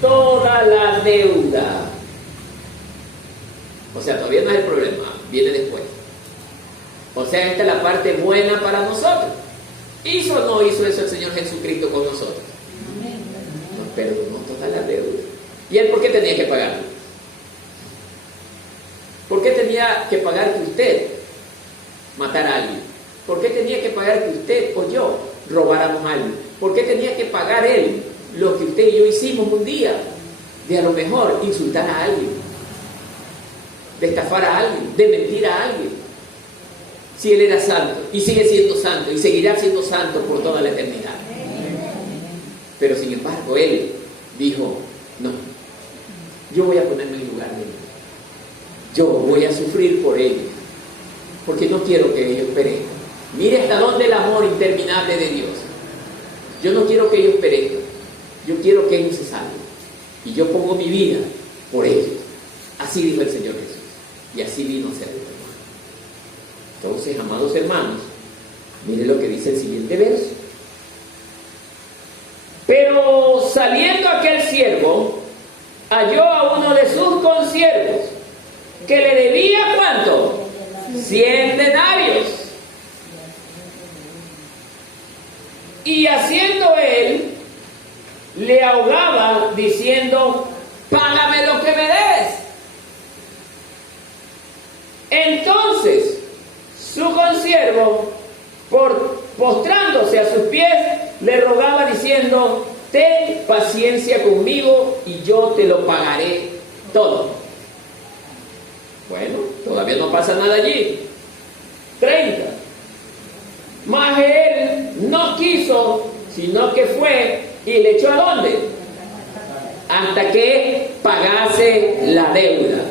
toda la deuda. O sea, todavía no es el problema, viene después. O sea, esta es la parte buena para nosotros. ¿Hizo o no hizo eso el Señor Jesucristo con nosotros? Nos perdonó toda la deuda. ¿Y Él por qué tenía que pagarlo? ¿Por qué tenía que pagar que usted matara a alguien? ¿Por qué tenía que pagar que usted o yo robáramos a alguien? ¿Por qué tenía que pagar Él lo que usted y yo hicimos un día? De a lo mejor insultar a alguien, de estafar a alguien, de mentir a alguien. Si Él era santo y sigue siendo santo y seguirá siendo santo por toda la eternidad. Pero sin embargo Él dijo: no, yo voy a ponerme en lugar de ellos. Yo voy a sufrir por ellos, porque no quiero que ellos perezcan. Mire hasta dónde el amor interminable de Dios. Yo no quiero que ellos perezcan, yo quiero que ellos se salven. Y yo pongo mi vida por ellos. Así dijo el Señor Jesús. Y así vino a ser el hermano. Entonces, amados hermanos, mire lo que dice el siguiente verso. Pero saliendo aquel siervo, halló a uno de sus consiervos, que le debía ¿cuánto? 100 denarios. Y haciendo él, le ahogaba diciendo: págame lo que me debes. Entonces su consiervo, postrándose a sus pies, le rogaba diciendo: ten paciencia conmigo y yo te lo pagaré todo. Bueno, todavía no pasa nada allí. 30. Mas él no quiso, sino que fue y le echó ¿a dónde? Hasta que pagase la deuda.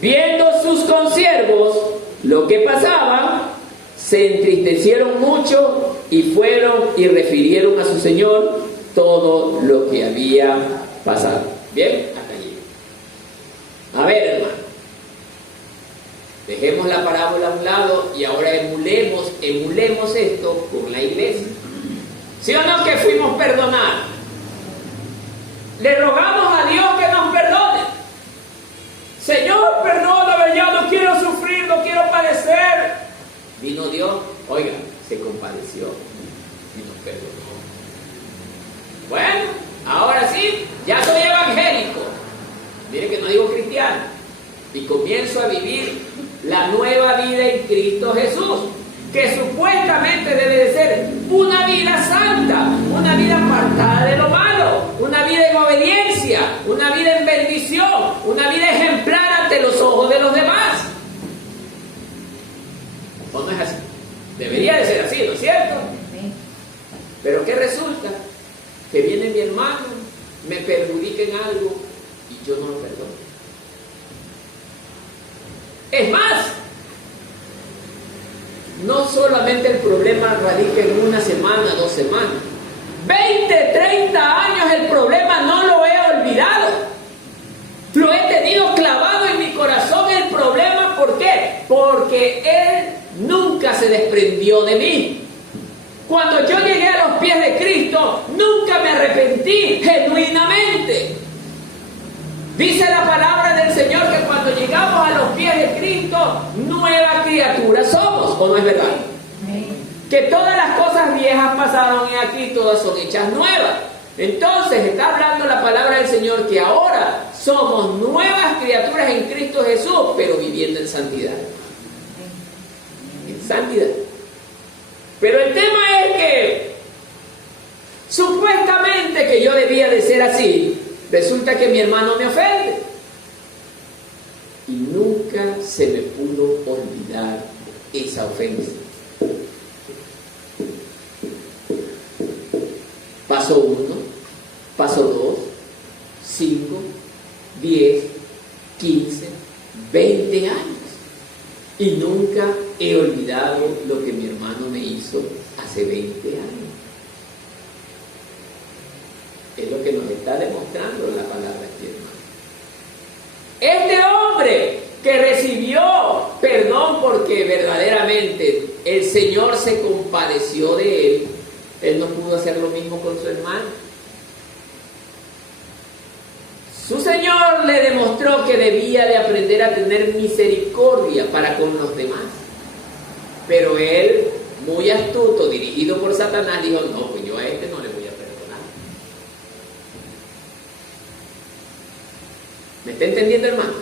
Viendo sus consiervos lo que pasaba, se entristecieron mucho y fueron y refirieron a su señor todo lo que había pasado. Bien, hasta allí. A ver, hermano, dejemos la parábola a un lado y ahora emulemos esto con la iglesia. ¿Sí o no que fuimos perdonados? Le rogamos a Dios que nos perdone. Señor, perdóname, ya no quiero sufrir, no quiero padecer. Vino Dios, oiga, se compadeció y nos perdonó. Bueno, ahora sí, ya soy evangélico. Mire que no digo cristiano. Y comienzo a vivir la nueva vida en Cristo Jesús, que supuestamente debe de ser una vida santa, una vida apartada de lo malo, una vida en obediencia, una vida en bendición, una vida ejemplar ante los ojos de los demás. ¿O no es así? Debería de ser así, ¿no es cierto? Pero ¿qué resulta? Que viene mi hermano, me perjudica en algo y yo no lo perdono. Es más, no solamente el problema radica en una semana, 2 semanas. 20, 30 años el problema no lo he olvidado. Lo he tenido clavado en mi corazón el problema. ¿Por qué? Porque Él nunca se desprendió de mí. Cuando yo llegué a los pies de Cristo, nunca me arrepentí genuinamente. Dice la palabra del Señor que cuando llegamos a los pies de Cristo, nueva criatura somos, ¿o no es verdad? Que todas las cosas viejas pasaron y aquí todas son hechas nuevas. Entonces está hablando la palabra del Señor que ahora somos nuevas criaturas en Cristo Jesús, pero viviendo en santidad. En santidad. Pero el tema es que supuestamente que yo debía de ser así. Resulta que mi hermano me ofende. Y nunca se me pudo olvidar esa ofensa. Paso 1, paso 2, 5, 10, 15, 20 años. Y nunca he olvidado lo que mi hermano me hizo hace 20 años. Es lo que nos está demostrando la palabra aquí, hermano. Este hombre que recibió perdón porque verdaderamente el Señor se compadeció de él, él no pudo hacer lo mismo con su hermano. Su Señor le demostró que debía de aprender a tener misericordia para con los demás. Pero él, muy astuto, dirigido por Satanás, dijo, no, pues yo a este no le voy a perdonar. ¿Me está entendiendo, hermano?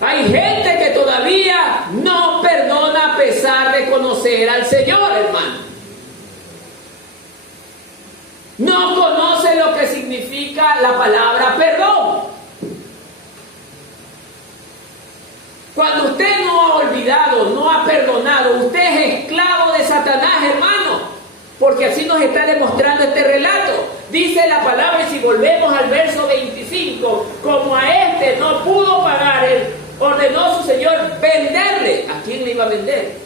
Hay gente que todavía no perdona a pesar de conocer al Señor, hermano. No conoce lo que significa la palabra perdón. Cuando usted no ha olvidado, no ha perdonado, usted es esclavo de Satanás, hermano. Porque así nos está demostrando este relato. Dice la palabra, y si volvemos al verso 25, como a este no pudo pagar, él ordenó su Señor venderle. ¿A quién le iba a vender?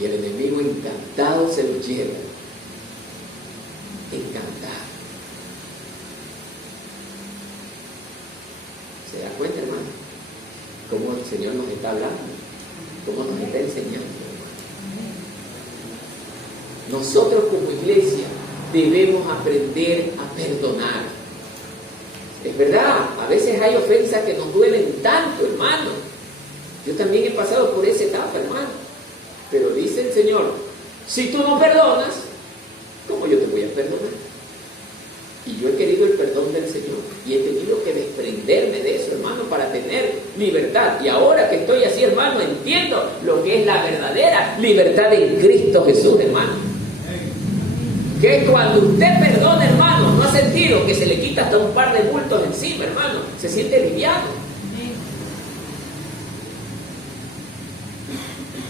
Y el enemigo encantado se lo lleva. Encantado. ¿Se da cuenta, hermano? Cómo el Señor nos está hablando, cómo nos está enseñando, hermano. Nosotros como iglesia debemos aprender a perdonar. Es verdad, a veces hay ofensas que nos duelen tanto, hermano. Yo también he pasado por esa etapa, hermano. Pero dice el Señor, si tú no perdonas, ¿cómo yo te voy a perdonar? Y yo he querido el perdón del Señor y he tenido que desprenderme de eso, hermano, para tener libertad. Y ahora que estoy así, hermano, entiendo lo que es la verdadera libertad en Cristo Jesús, hermano. Que cuando usted perdona, hermano, no ha sentido que se le quita hasta un par de bultos encima, hermano. Se siente liviano.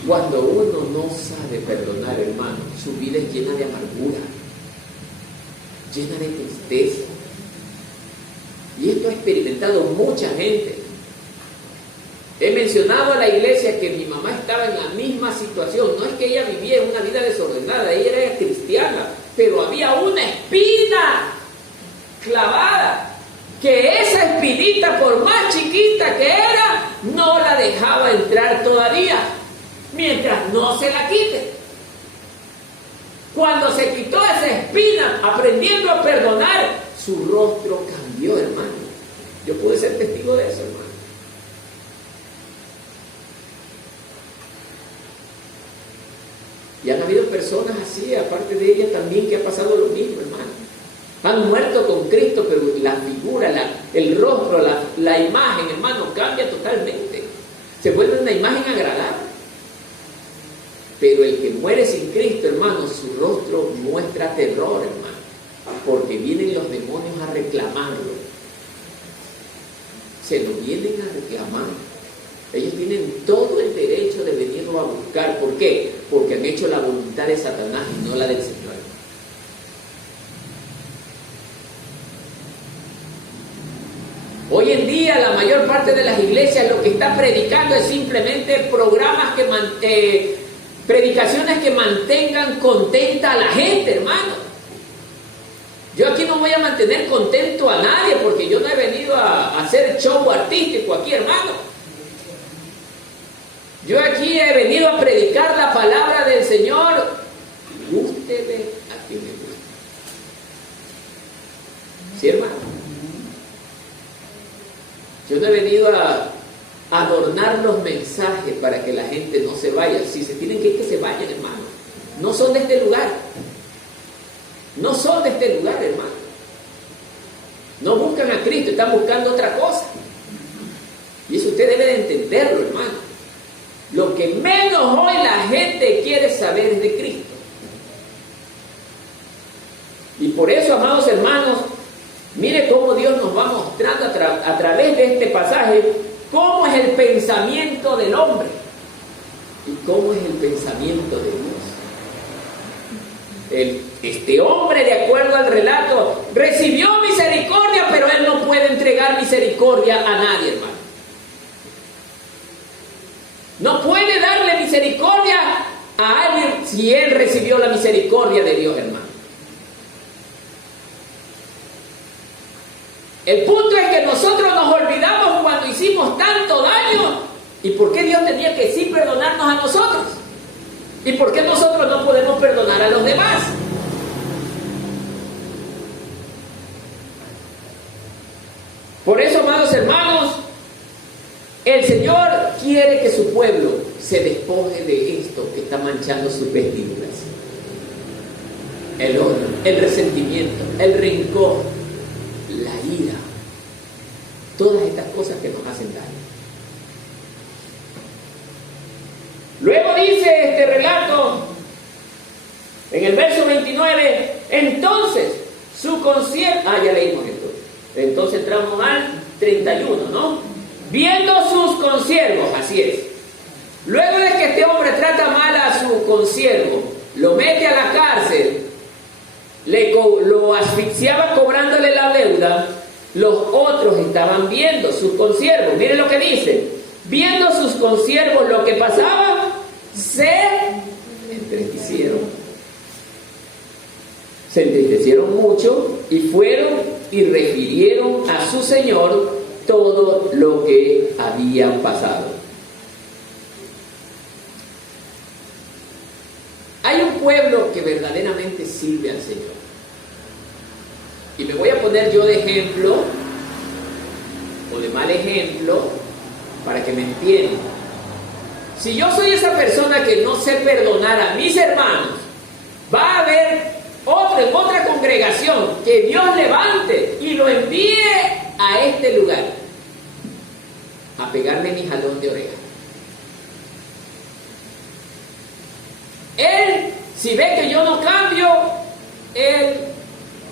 Cuando uno no sabe perdonar, hermano, su vida es llena de amargura, llena de tristeza. Y esto ha experimentado mucha gente. He mencionado a la iglesia que mi mamá estaba en la misma situación. No es que ella vivía una vida desordenada, ella era cristiana, pero había una espina clavada, que esa espinita, por más chiquita que era, no la dejaba entrar todavía, mientras no se la quite. Cuando se quitó esa espina, aprendiendo a perdonar, su rostro cambió, hermano. Yo pude ser testigo de eso, hermano. Y han habido personas así, aparte de ella también, que ha pasado lo mismo, hermano. Han muerto con Cristo, pero la figura, el rostro, la imagen, hermano, cambia totalmente. Se vuelve una imagen agradable. Pero el que muere sin Cristo, hermano, su rostro muestra terror, hermano. Porque vienen los demonios a reclamarlo. Se lo vienen a reclamar. Ellos tienen todo el derecho de venirlo a buscar. ¿Por qué? Porque han hecho la voluntad de Satanás y no la del Señor. Hoy en día la mayor parte de las iglesias lo que está predicando es simplemente programas predicaciones que mantengan contenta a la gente, hermano. Yo aquí no voy a mantener contento a nadie porque yo no he venido a hacer show artístico aquí, hermano. Yo aquí he venido a predicar la palabra del Señor. Gústele a quien le guste. ¿Sí, hermano? Yo no he venido a adornar los mensajes para que la gente no se vaya. Si se tienen que ir, que se vayan, hermano. No son de este lugar. No son de este lugar, hermano. No buscan a Cristo, están buscando otra cosa. Y eso usted debe de entenderlo, hermano. Lo que menos hoy la gente quiere saber es de Cristo. Y por eso, amados hermanos, mire cómo Dios nos va mostrando a través de este pasaje cómo es el pensamiento del hombre y cómo es el pensamiento de Dios. Este hombre, de acuerdo al relato, recibió misericordia, pero él no puede entregar misericordia a nadie, hermano. No puede darle misericordia a alguien si él recibió la misericordia de Dios, hermano. El punto es que nosotros nos olvidamos cuando hicimos tanto daño. ¿Y por qué Dios tenía que sí perdonarnos a nosotros? ¿Y por qué nosotros no podemos perdonar a los demás? Por eso, amados hermanos, el Señor quiere que su pueblo se despoje de esto que está manchando sus vestiduras. El odio, el resentimiento, el rencor, la ira, todas estas cosas que nos hacen daño. Luego dice este relato en el verso 29, entonces su consiervo, ya leímos esto, entonces entramos al 31, ¿no? Viendo sus consiervos, así es. Luego de que este hombre trata mal a su consiervo, lo mete a la cárcel, lo asfixiaba cobrándole la deuda, los otros estaban viendo, sus consiervos, miren lo que dice, viendo sus consiervos lo que pasaba, se entristecieron mucho y fueron y refirieron a su señor todo lo que había pasado. Hay un pueblo que verdaderamente sirve al Señor. Y me voy a poner yo de ejemplo, o de mal ejemplo, para que me entiendan. Si yo soy esa persona que no sé perdonar a mis hermanos, va a haber otro en otra congregación que Dios levante y lo envíe a este lugar a pegarme mi jalón de oreja. Él, si ve que yo no cambio, él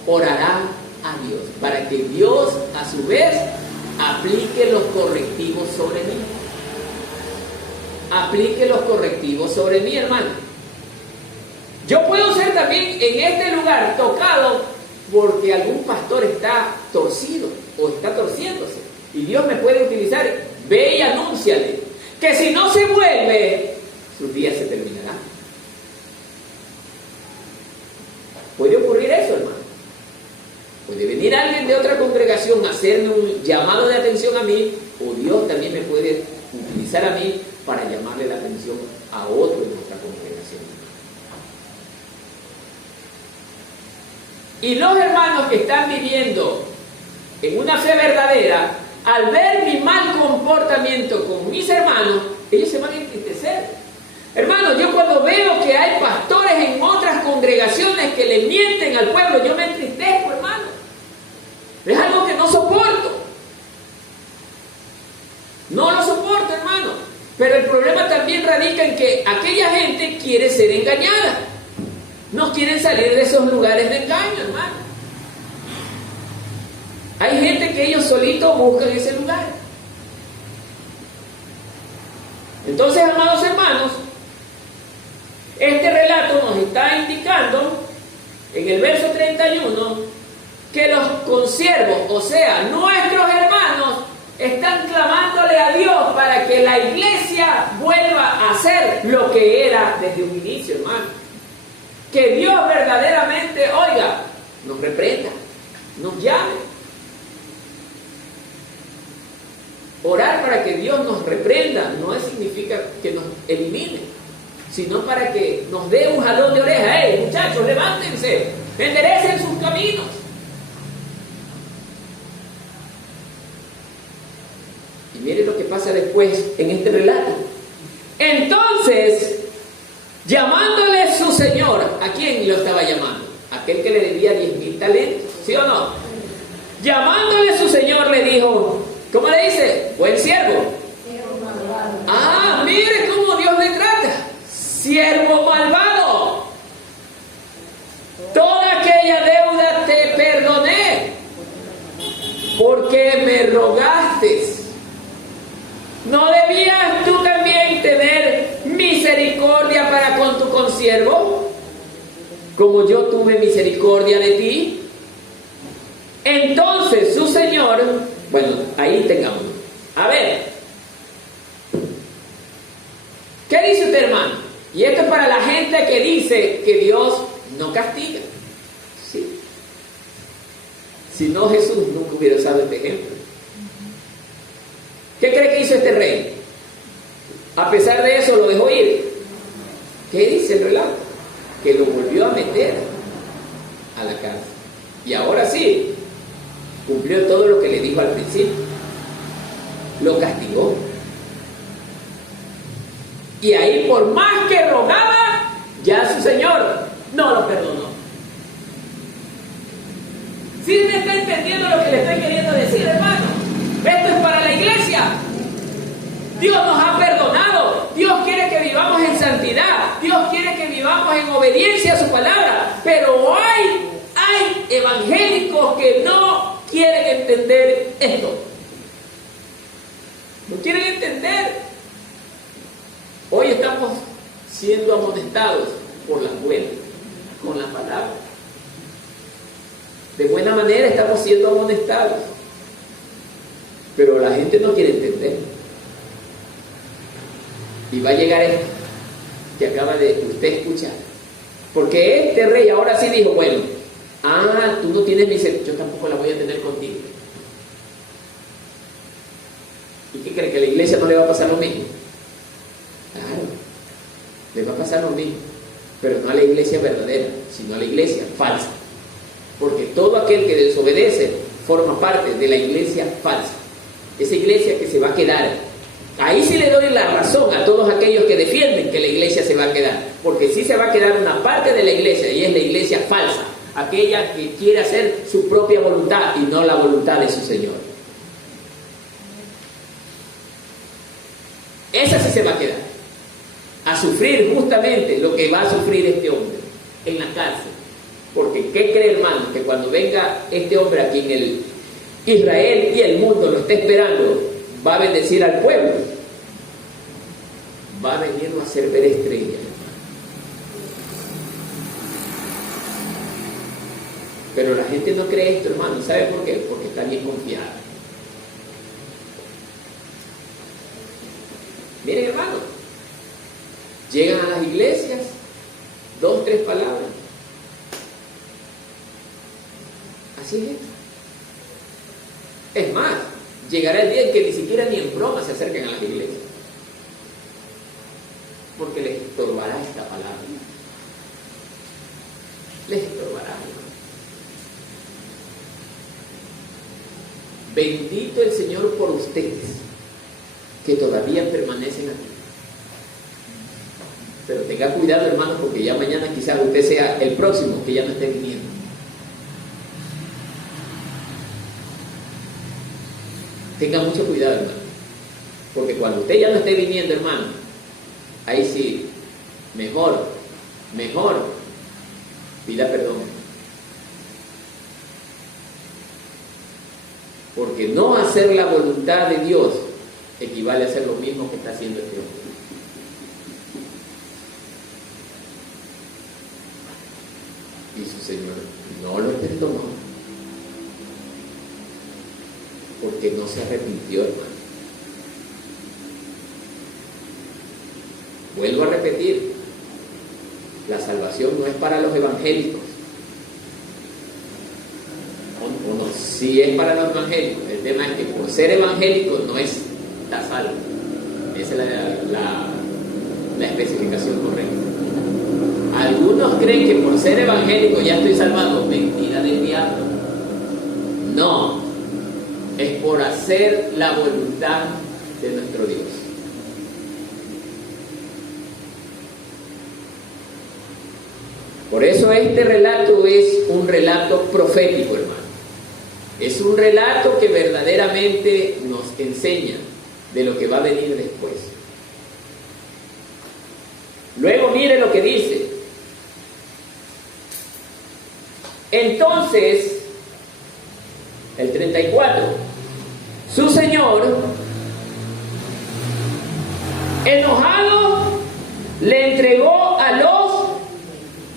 orará a Dios para que Dios a su vez aplique los correctivos sobre mí. Aplique los correctivos sobre mí, hermano. Yo puedo ser también en este lugar tocado porque algún pastor está torcido o está torciéndose. Y Dios me puede utilizar. Ve y anúnciale que si no se vuelve, sus días se terminarán. Puede ocurrir eso, hermano. Puede venir alguien de otra congregación a hacerme un llamado de atención a mí, o Dios también me puede utilizar a mí para llamarle la atención a otro en nuestra congregación. Y los hermanos que están viviendo en una fe verdadera, al ver mi mal comportamiento con mis hermanos, ellos se van a entristecer. Hermanos, yo cuando veo que hay pastores en otras congregaciones que le mienten al pueblo, yo me entristezco, hermano. Es algo que no soporto. No lo soporto, hermano. Pero el problema también radica en que aquella gente quiere ser engañada. No quieren salir de esos lugares de engaño, hermano. Hay gente que ellos solitos buscan ese lugar. Entonces, amados hermanos, este relato nos está indicando en el verso 31 que los consiervos, o sea, nuestros hermanos, están clamándole a Dios para que la iglesia vuelva a ser lo que era desde un inicio, hermano. Que Dios verdaderamente, oiga, nos reprenda, nos llame. Orar para que Dios nos reprenda no significa que nos elimine, sino para que nos dé un jalón de oreja. ¡Hey, muchachos, levántense! ¡Enderecen sus caminos! Y miren lo que pasa después en este relato. Entonces, llamándole su señor, ¿a quién lo estaba llamando? Aquel que le debía 10,000 talentos, ¿sí o no? Llamándole su señor le dijo, ¿cómo le dice? Buen siervo. Ah, mire cómo Dios le trata. Siervo malvado. Toda aquella deuda te perdoné, porque me rogaste. ¿No debías tú también tener misericordia para con tu consiervo, como yo tuve misericordia de ti? Entonces su señor, bueno, ahí tengamos. A ver, ¿qué dice usted, hermano? Y esto es para la gente que dice que Dios no castiga. Sí. Si no, Jesús nunca hubiera usado este ejemplo. ¿Qué cree que hizo este rey? A pesar de eso lo dejó ir. ¿Qué dice el relato? Que lo volvió a meter a la cárcel. Y ahora sí, cumplió todo lo que le dijo al principio. Lo castigó. Y ahí, por más que rogaba, ya su señor no lo perdonó. ¿Sí me está entendiendo lo que le estoy queriendo decir, hermano? Esto es para la iglesia. Dios nos ha perdonado. Dios quiere que vivamos en santidad. Dios quiere que vivamos en obediencia a su palabra. Pero hay evangélicos que no quieren entender esto. No quieren entender. Hoy estamos siendo amonestados por las buenas, con la palabra. De buena manera estamos siendo amonestados. Pero la gente no quiere entender. Y va a llegar esto que acaba de usted escuchar. Porque este rey ahora sí dijo, bueno, tú no tienes misericordia, yo tampoco la voy a tener contigo. ¿Y qué cree? ¿Que a la iglesia no le va a pasar lo mismo? Claro, le va a pasar lo mismo. Pero no a la iglesia verdadera, sino a la iglesia falsa. Porque todo aquel que desobedece forma parte de la iglesia falsa. Esa iglesia que se va a quedar. Ahí sí le doy la razón a todos aquellos que defienden que la iglesia se va a quedar. Porque sí se va a quedar una parte de la iglesia, y es la iglesia falsa. Aquella que quiere hacer su propia voluntad y no la voluntad de su Señor. Esa sí se va a quedar. A sufrir justamente lo que va a sufrir este hombre en la cárcel. Porque ¿qué cree, hermano? Que cuando venga este hombre aquí en el Israel y el mundo lo está esperando, va a bendecir al pueblo, va a venirnos a hacer ver estrellas. Pero la gente no cree esto, hermano. ¿Sabe por qué? Porque está bien confiada. Miren, hermano, llegan a las iglesias 2, 3 palabras. Así es esto. Es más, llegará el día en que ni siquiera ni en broma se acerquen a las iglesias. Porque les estorbará esta palabra. Les estorbará. bendito el Señor por ustedes, que todavía permanecen aquí. Pero tenga cuidado, hermano, porque ya mañana quizás usted sea el próximo que ya no esté viniendo. Tenga mucho cuidado, hermano, porque cuando usted ya no esté viniendo, hermano, ahí sí, mejor, pida perdón. Porque no hacer la voluntad de Dios equivale a hacer lo mismo que está haciendo este hombre. Y su Señor no lo perdonó, porque no se arrepintió, hermano. Vuelvo a repetir, la salvación no es para los evangélicos. O no, sí es para los evangélicos. El tema es que por ser evangélico no está salvo. Esa es la especificación correcta. Algunos creen que por ser evangélico ya estoy salvado. Mentira del diablo. No, es por hacer la voluntad de nuestro Dios. Por eso este relato es un relato profético, hermano. Es un relato que verdaderamente nos enseña de lo que va a venir después. Luego mire lo que dice. Entonces, el 34, su señor, enojado, le entregó a los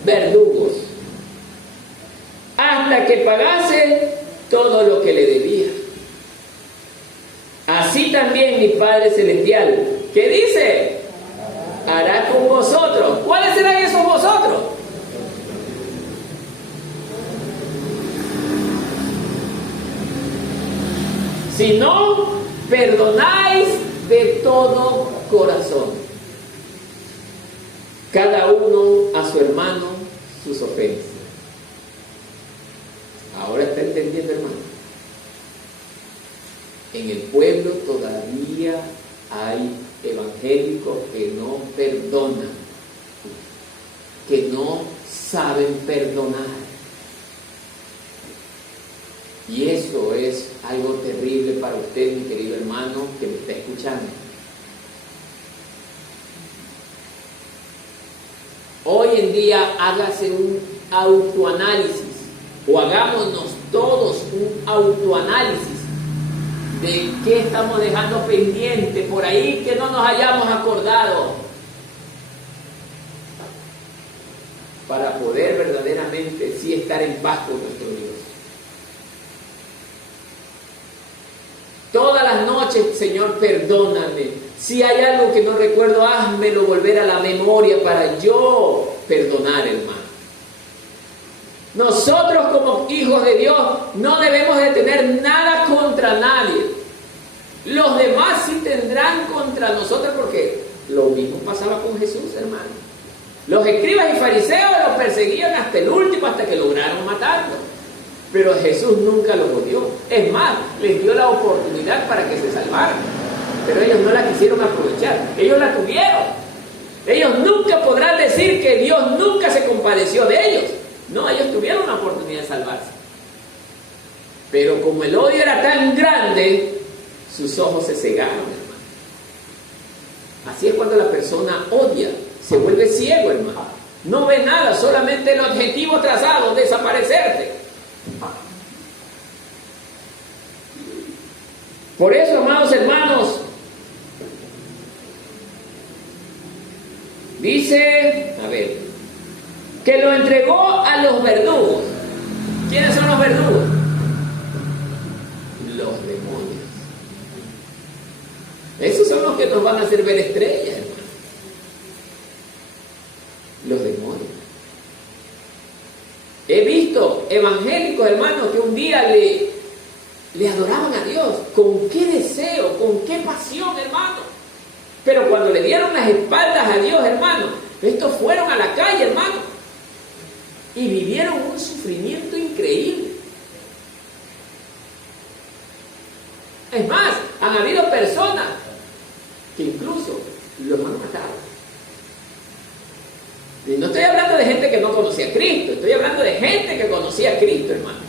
verdugos hasta que pagase todo lo que le debía. Así también mi Padre Celestial, ¿qué dice? Hará con vosotros. ¿Cuáles serán esos vosotros? Si no perdonáis de todo corazón, cada uno a su hermano sus ofensas. Ahora está entendiendo, hermano. En el pueblo todavía hay evangélicos que no perdonan, que no saben perdonar. Y eso es algo terrible para usted, mi querido hermano, que me está escuchando. Hoy en día hágase un autoanálisis, o hagámonos todos un autoanálisis de qué estamos dejando pendiente por ahí que no nos hayamos acordado, para poder verdaderamente sí estar en paz con nuestro Dios. Todas las noches, Señor, perdóname. Si hay algo que no recuerdo, házmelo volver a la memoria para yo perdonar, hermano. Nosotros como hijos de Dios no debemos de tener nada contra nadie. Los demás sí tendrán contra nosotros, porque lo mismo pasaba con Jesús, hermano. Los escribas y fariseos los perseguían hasta el último, hasta que lograron matarlo. Pero Jesús nunca los odió. Es más, les dio la oportunidad para que se salvaran. Pero ellos no la quisieron aprovechar. Ellos la tuvieron. Ellos nunca podrán decir que Dios nunca se compadeció de ellos. No, ellos tuvieron la oportunidad de salvarse. Pero como el odio era tan grande, sus ojos se cegaron, hermano. Así es cuando la persona odia, se vuelve ciego, hermano. No ve nada, solamente el objetivo trazado, desaparecerte. Por eso, amados hermanos, dice, que lo entregó a los verdugos. ¿Quiénes son los verdugos? Los demonios. Esos son los que nos van a hacer ver estrellas, hermano. Los demonios. He visto evangélicos, hermanos, que un día le adoraban a Dios. ¿Con qué deseo? ¿Con qué pasión, hermano? Pero cuando le dieron las espaldas a Dios, hermano, estos fueron a la calle, hermano, y vivieron un sufrimiento increíble. Es más, han habido personas que incluso los han matado. Y no estoy hablando de gente que no conocía a Cristo, estoy hablando de gente que conocía a Cristo, hermano.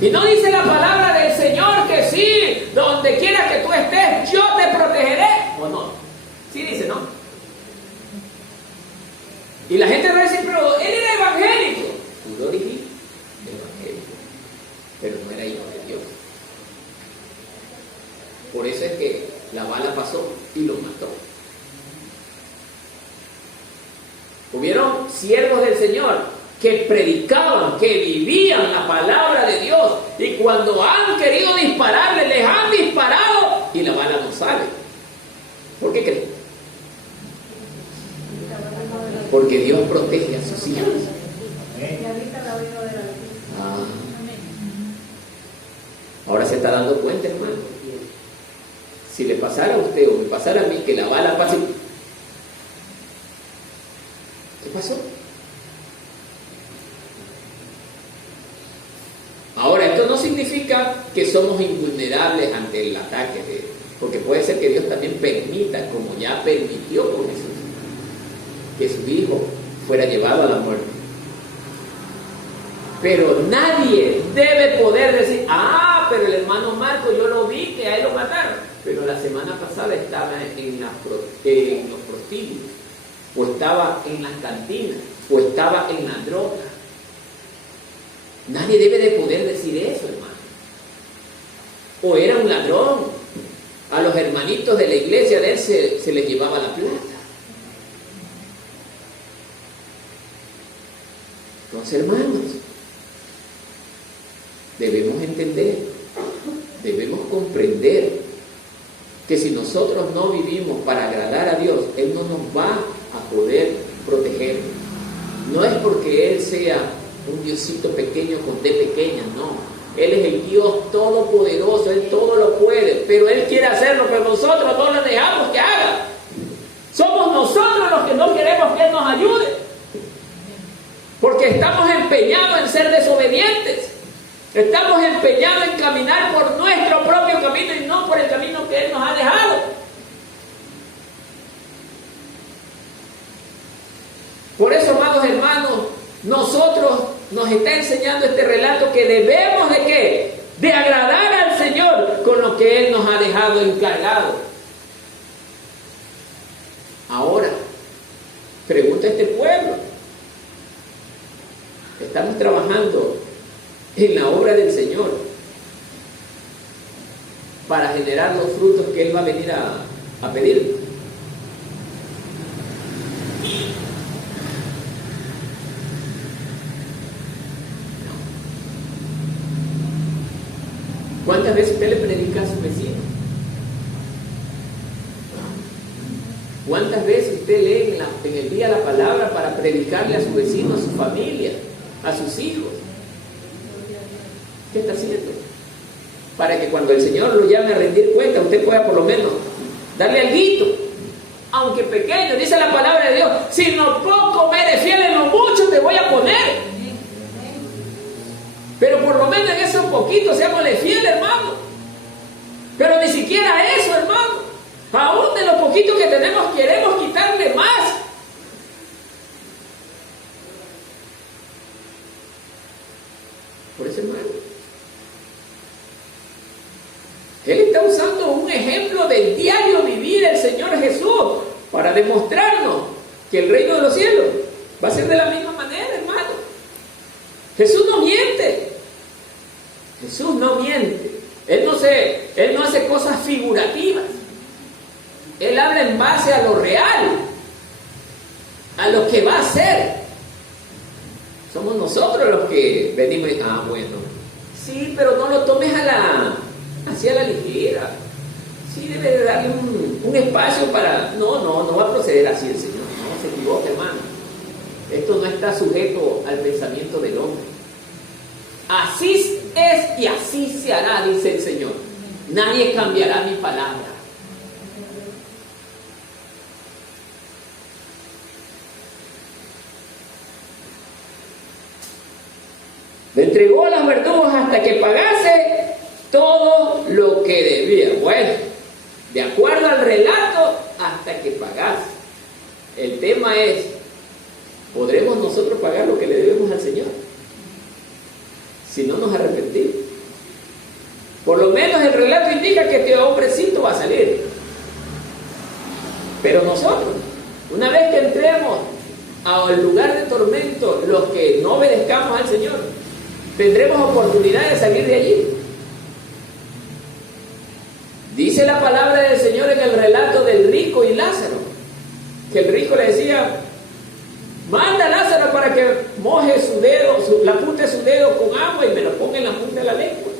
Y no dice la palabra del Señor que sí, donde quiera que tú estés, yo te protegeré. ¿O no? Sí dice, ¿no? Y la gente va a decir, pero él era evangélico. Tú lo dijiste, evangélico. Pero no era hijo de Dios. Por eso es que la bala pasó y lo mató. Hubieron siervos del Señor que predicaban, que vivían la palabra de Dios, y cuando han querido dispararle, les han disparado y la bala no sale. ¿Por qué creen? Porque Dios protege a sus hijos. Ah. Ahora se está dando cuenta, hermano. Si le pasara a usted o me pasara a mí que la bala pase, ¿qué pasó? Ahora, esto no significa que somos invulnerables ante el ataque, porque puede ser que Dios también permita, como ya permitió con Jesús, que su hijo fuera llevado a la muerte. Pero nadie debe poder decir, pero el hermano Marco, yo lo vi que a él lo mataron, pero la semana pasada estaba en los prostíbulos, o estaba en las cantinas, o estaba en la droga. Nadie debe de poder decir eso, hermano. O era un ladrón. A los hermanitos de la iglesia de él se les llevaba la plata. Entonces, hermanos, debemos entender, debemos comprender que si nosotros no vivimos para agradar a Dios, Él no nos va a poder proteger. No es porque Él sea un Diosito pequeño con D pequeña, no. Él es el Dios todopoderoso, Él todo lo puede, pero Él quiere hacerlo, pero nosotros no le dejamos que haga. Somos nosotros los que no queremos que Él nos ayude, porque estamos empeñados en ser desobedientes, estamos empeñados en caminar por nuestro propio camino y no por el camino que Él nos ha dejado. Por eso, amados hermanos, nosotros nos está enseñando este relato que debemos de ¿qué? De agradar al Señor con lo que Él nos ha dejado encargado. Ahora, pregunta a este pueblo. Estamos trabajando en la obra del Señor para generar los frutos que Él va a venir a pedir. ¿Cuántas veces usted le predica a su vecino? ¿Cuántas veces usted lee en el día la palabra para predicarle a su vecino, a su familia, a sus hijos? ¿Qué está haciendo? Para que cuando el Señor lo llame a rendir cuenta, usted pueda por lo menos darle alguito, aunque pequeño. Dice la palabra de Dios, si no poco me defiende, en lo mucho te voy a poner. Pero por lo menos en esos poquitos seámosle fieles, hermano. Pero ni siquiera eso, hermano. Aún de los poquitos que tenemos queremos quitarle más. Por eso, hermano, Él está usando un ejemplo del diario vivir del Señor Jesús para demostrarnos que el reino de los cielos va a ser de la misma manera, hermano. Jesús no miente. Jesús no miente. Él no hace cosas figurativas. Él habla en base a lo real, a lo que va a ser. Somos nosotros los que venimos y bueno, sí, pero no lo tomes así a la ligera. Sí, debe de darle un espacio para... No va a proceder así el Señor. No se equivoque, hermano. Esto no está sujeto al pensamiento del hombre. Así es y así se hará, dice el Señor. Nadie cambiará mi palabra. Le entregó a los verdugos hasta que pagase todo lo que debía. Bueno, de acuerdo al relato, hasta que pagase. El tema es, ¿podremos nosotros pagar lo que le debemos al Señor? Si no nos arrepentimos. Por lo menos el relato indica que este hombrecito va a salir. Pero nosotros, una vez que entremos al lugar de tormento, los que no obedezcamos al Señor, tendremos oportunidad de salir de allí. Dice la palabra del Señor en el relato del rico y Lázaro, que el rico le decía: manda a Lázaro para que moje su dedo, la punta de su dedo con agua y me lo ponga en la punta de la lengua.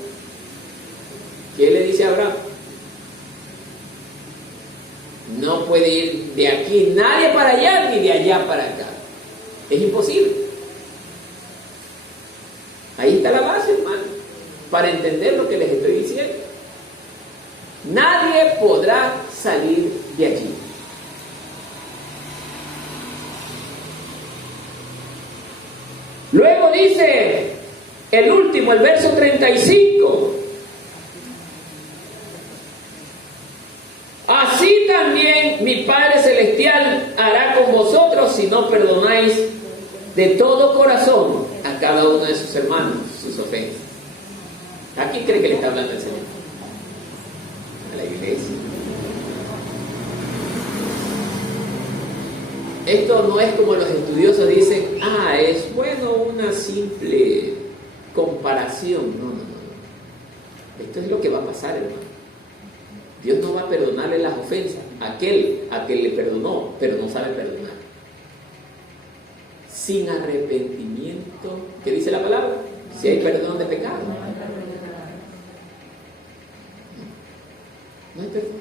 ¿Qué le dice a Abraham? No puede ir de aquí nadie para allá ni de allá para acá. Es imposible. Ahí está la base, hermano, para entender lo que les estoy diciendo. Nadie podrá salir de allí. Luego dice el último, el verso 35. Así también mi Padre Celestial hará con vosotros si no perdonáis de todo corazón a cada uno de sus hermanos sus ofensas. ¿A quién cree que le está hablando el Señor? A la iglesia. Esto no es como los estudiosos dicen: es bueno una simple comparación. No. Esto es lo que va a pasar, hermano. Dios no va a perdonarle las ofensas a aquel le perdonó, pero no sabe perdonar. Sin arrepentimiento, ¿qué dice la palabra? Si hay perdón de pecado. No hay perdón.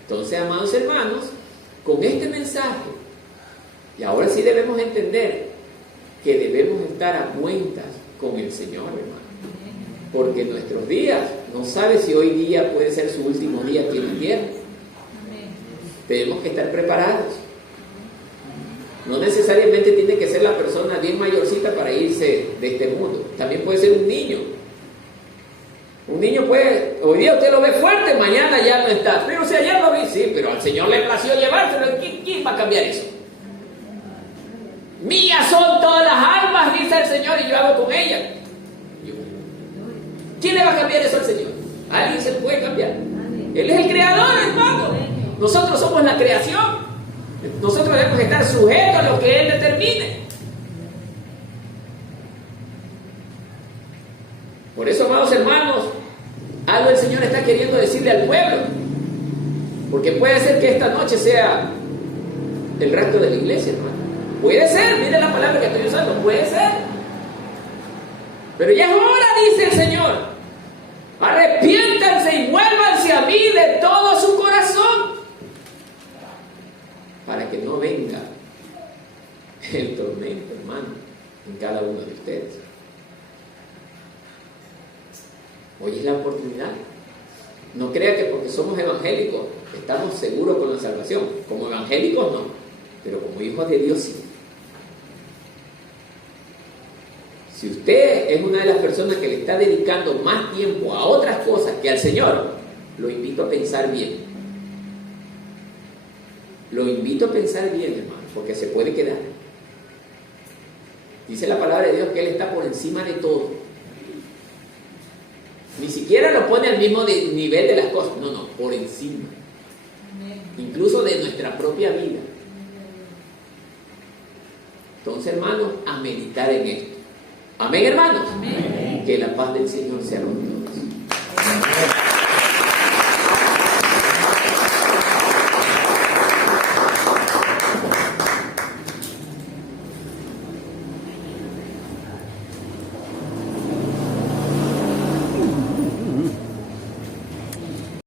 Entonces, amados hermanos, con este mensaje, y ahora sí debemos entender que debemos estar a cuentas con el Señor, hermano. Porque en nuestros días, no sabe si hoy día puede ser su último día aquí en la tierra. Tenemos que estar preparados. No necesariamente tiene que ser la persona bien mayorcita para irse de este mundo. También puede ser un niño. Un niño puede, hoy día usted lo ve fuerte, mañana ya no está. Pero si ayer lo vi, sí, pero al Señor le plació llevárselo. ¿Quién va a cambiar eso? Mías son todas las almas, dice el Señor, y yo hago con ellas. ¿Quién le va a cambiar eso al Señor? Alguien se lo puede cambiar. Él es el creador, hermano. Nosotros somos la creación. Nosotros debemos estar sujetos a lo que Él determine. Por eso, amados hermanos, algo el Señor está queriendo decirle al pueblo. Porque puede ser que esta noche sea el rapto de la iglesia, hermano. Puede ser, mire la palabra que estoy usando, puede ser. Pero ya es hora, dice el Señor. Arrepiéntanse y vuélvanse a mí de todo su corazón, para que no venga el tormento, hermano, en cada uno de ustedes. Hoy es la oportunidad. No crea que porque somos evangélicos estamos seguros con la salvación. Como evangélicos no, pero como hijos de Dios sí. Si usted es una de las personas que le está dedicando más tiempo a otras cosas que al Señor, lo invito a pensar bien. Lo invito a pensar bien, hermano, porque se puede quedar. Dice la palabra de Dios que Él está por encima de todo. Ni siquiera lo pone al mismo nivel de las cosas. No, por encima. Incluso de nuestra propia vida. Entonces, hermanos, a meditar en esto. Amén, hermanos. Amén. Que la paz del Señor sea con todos.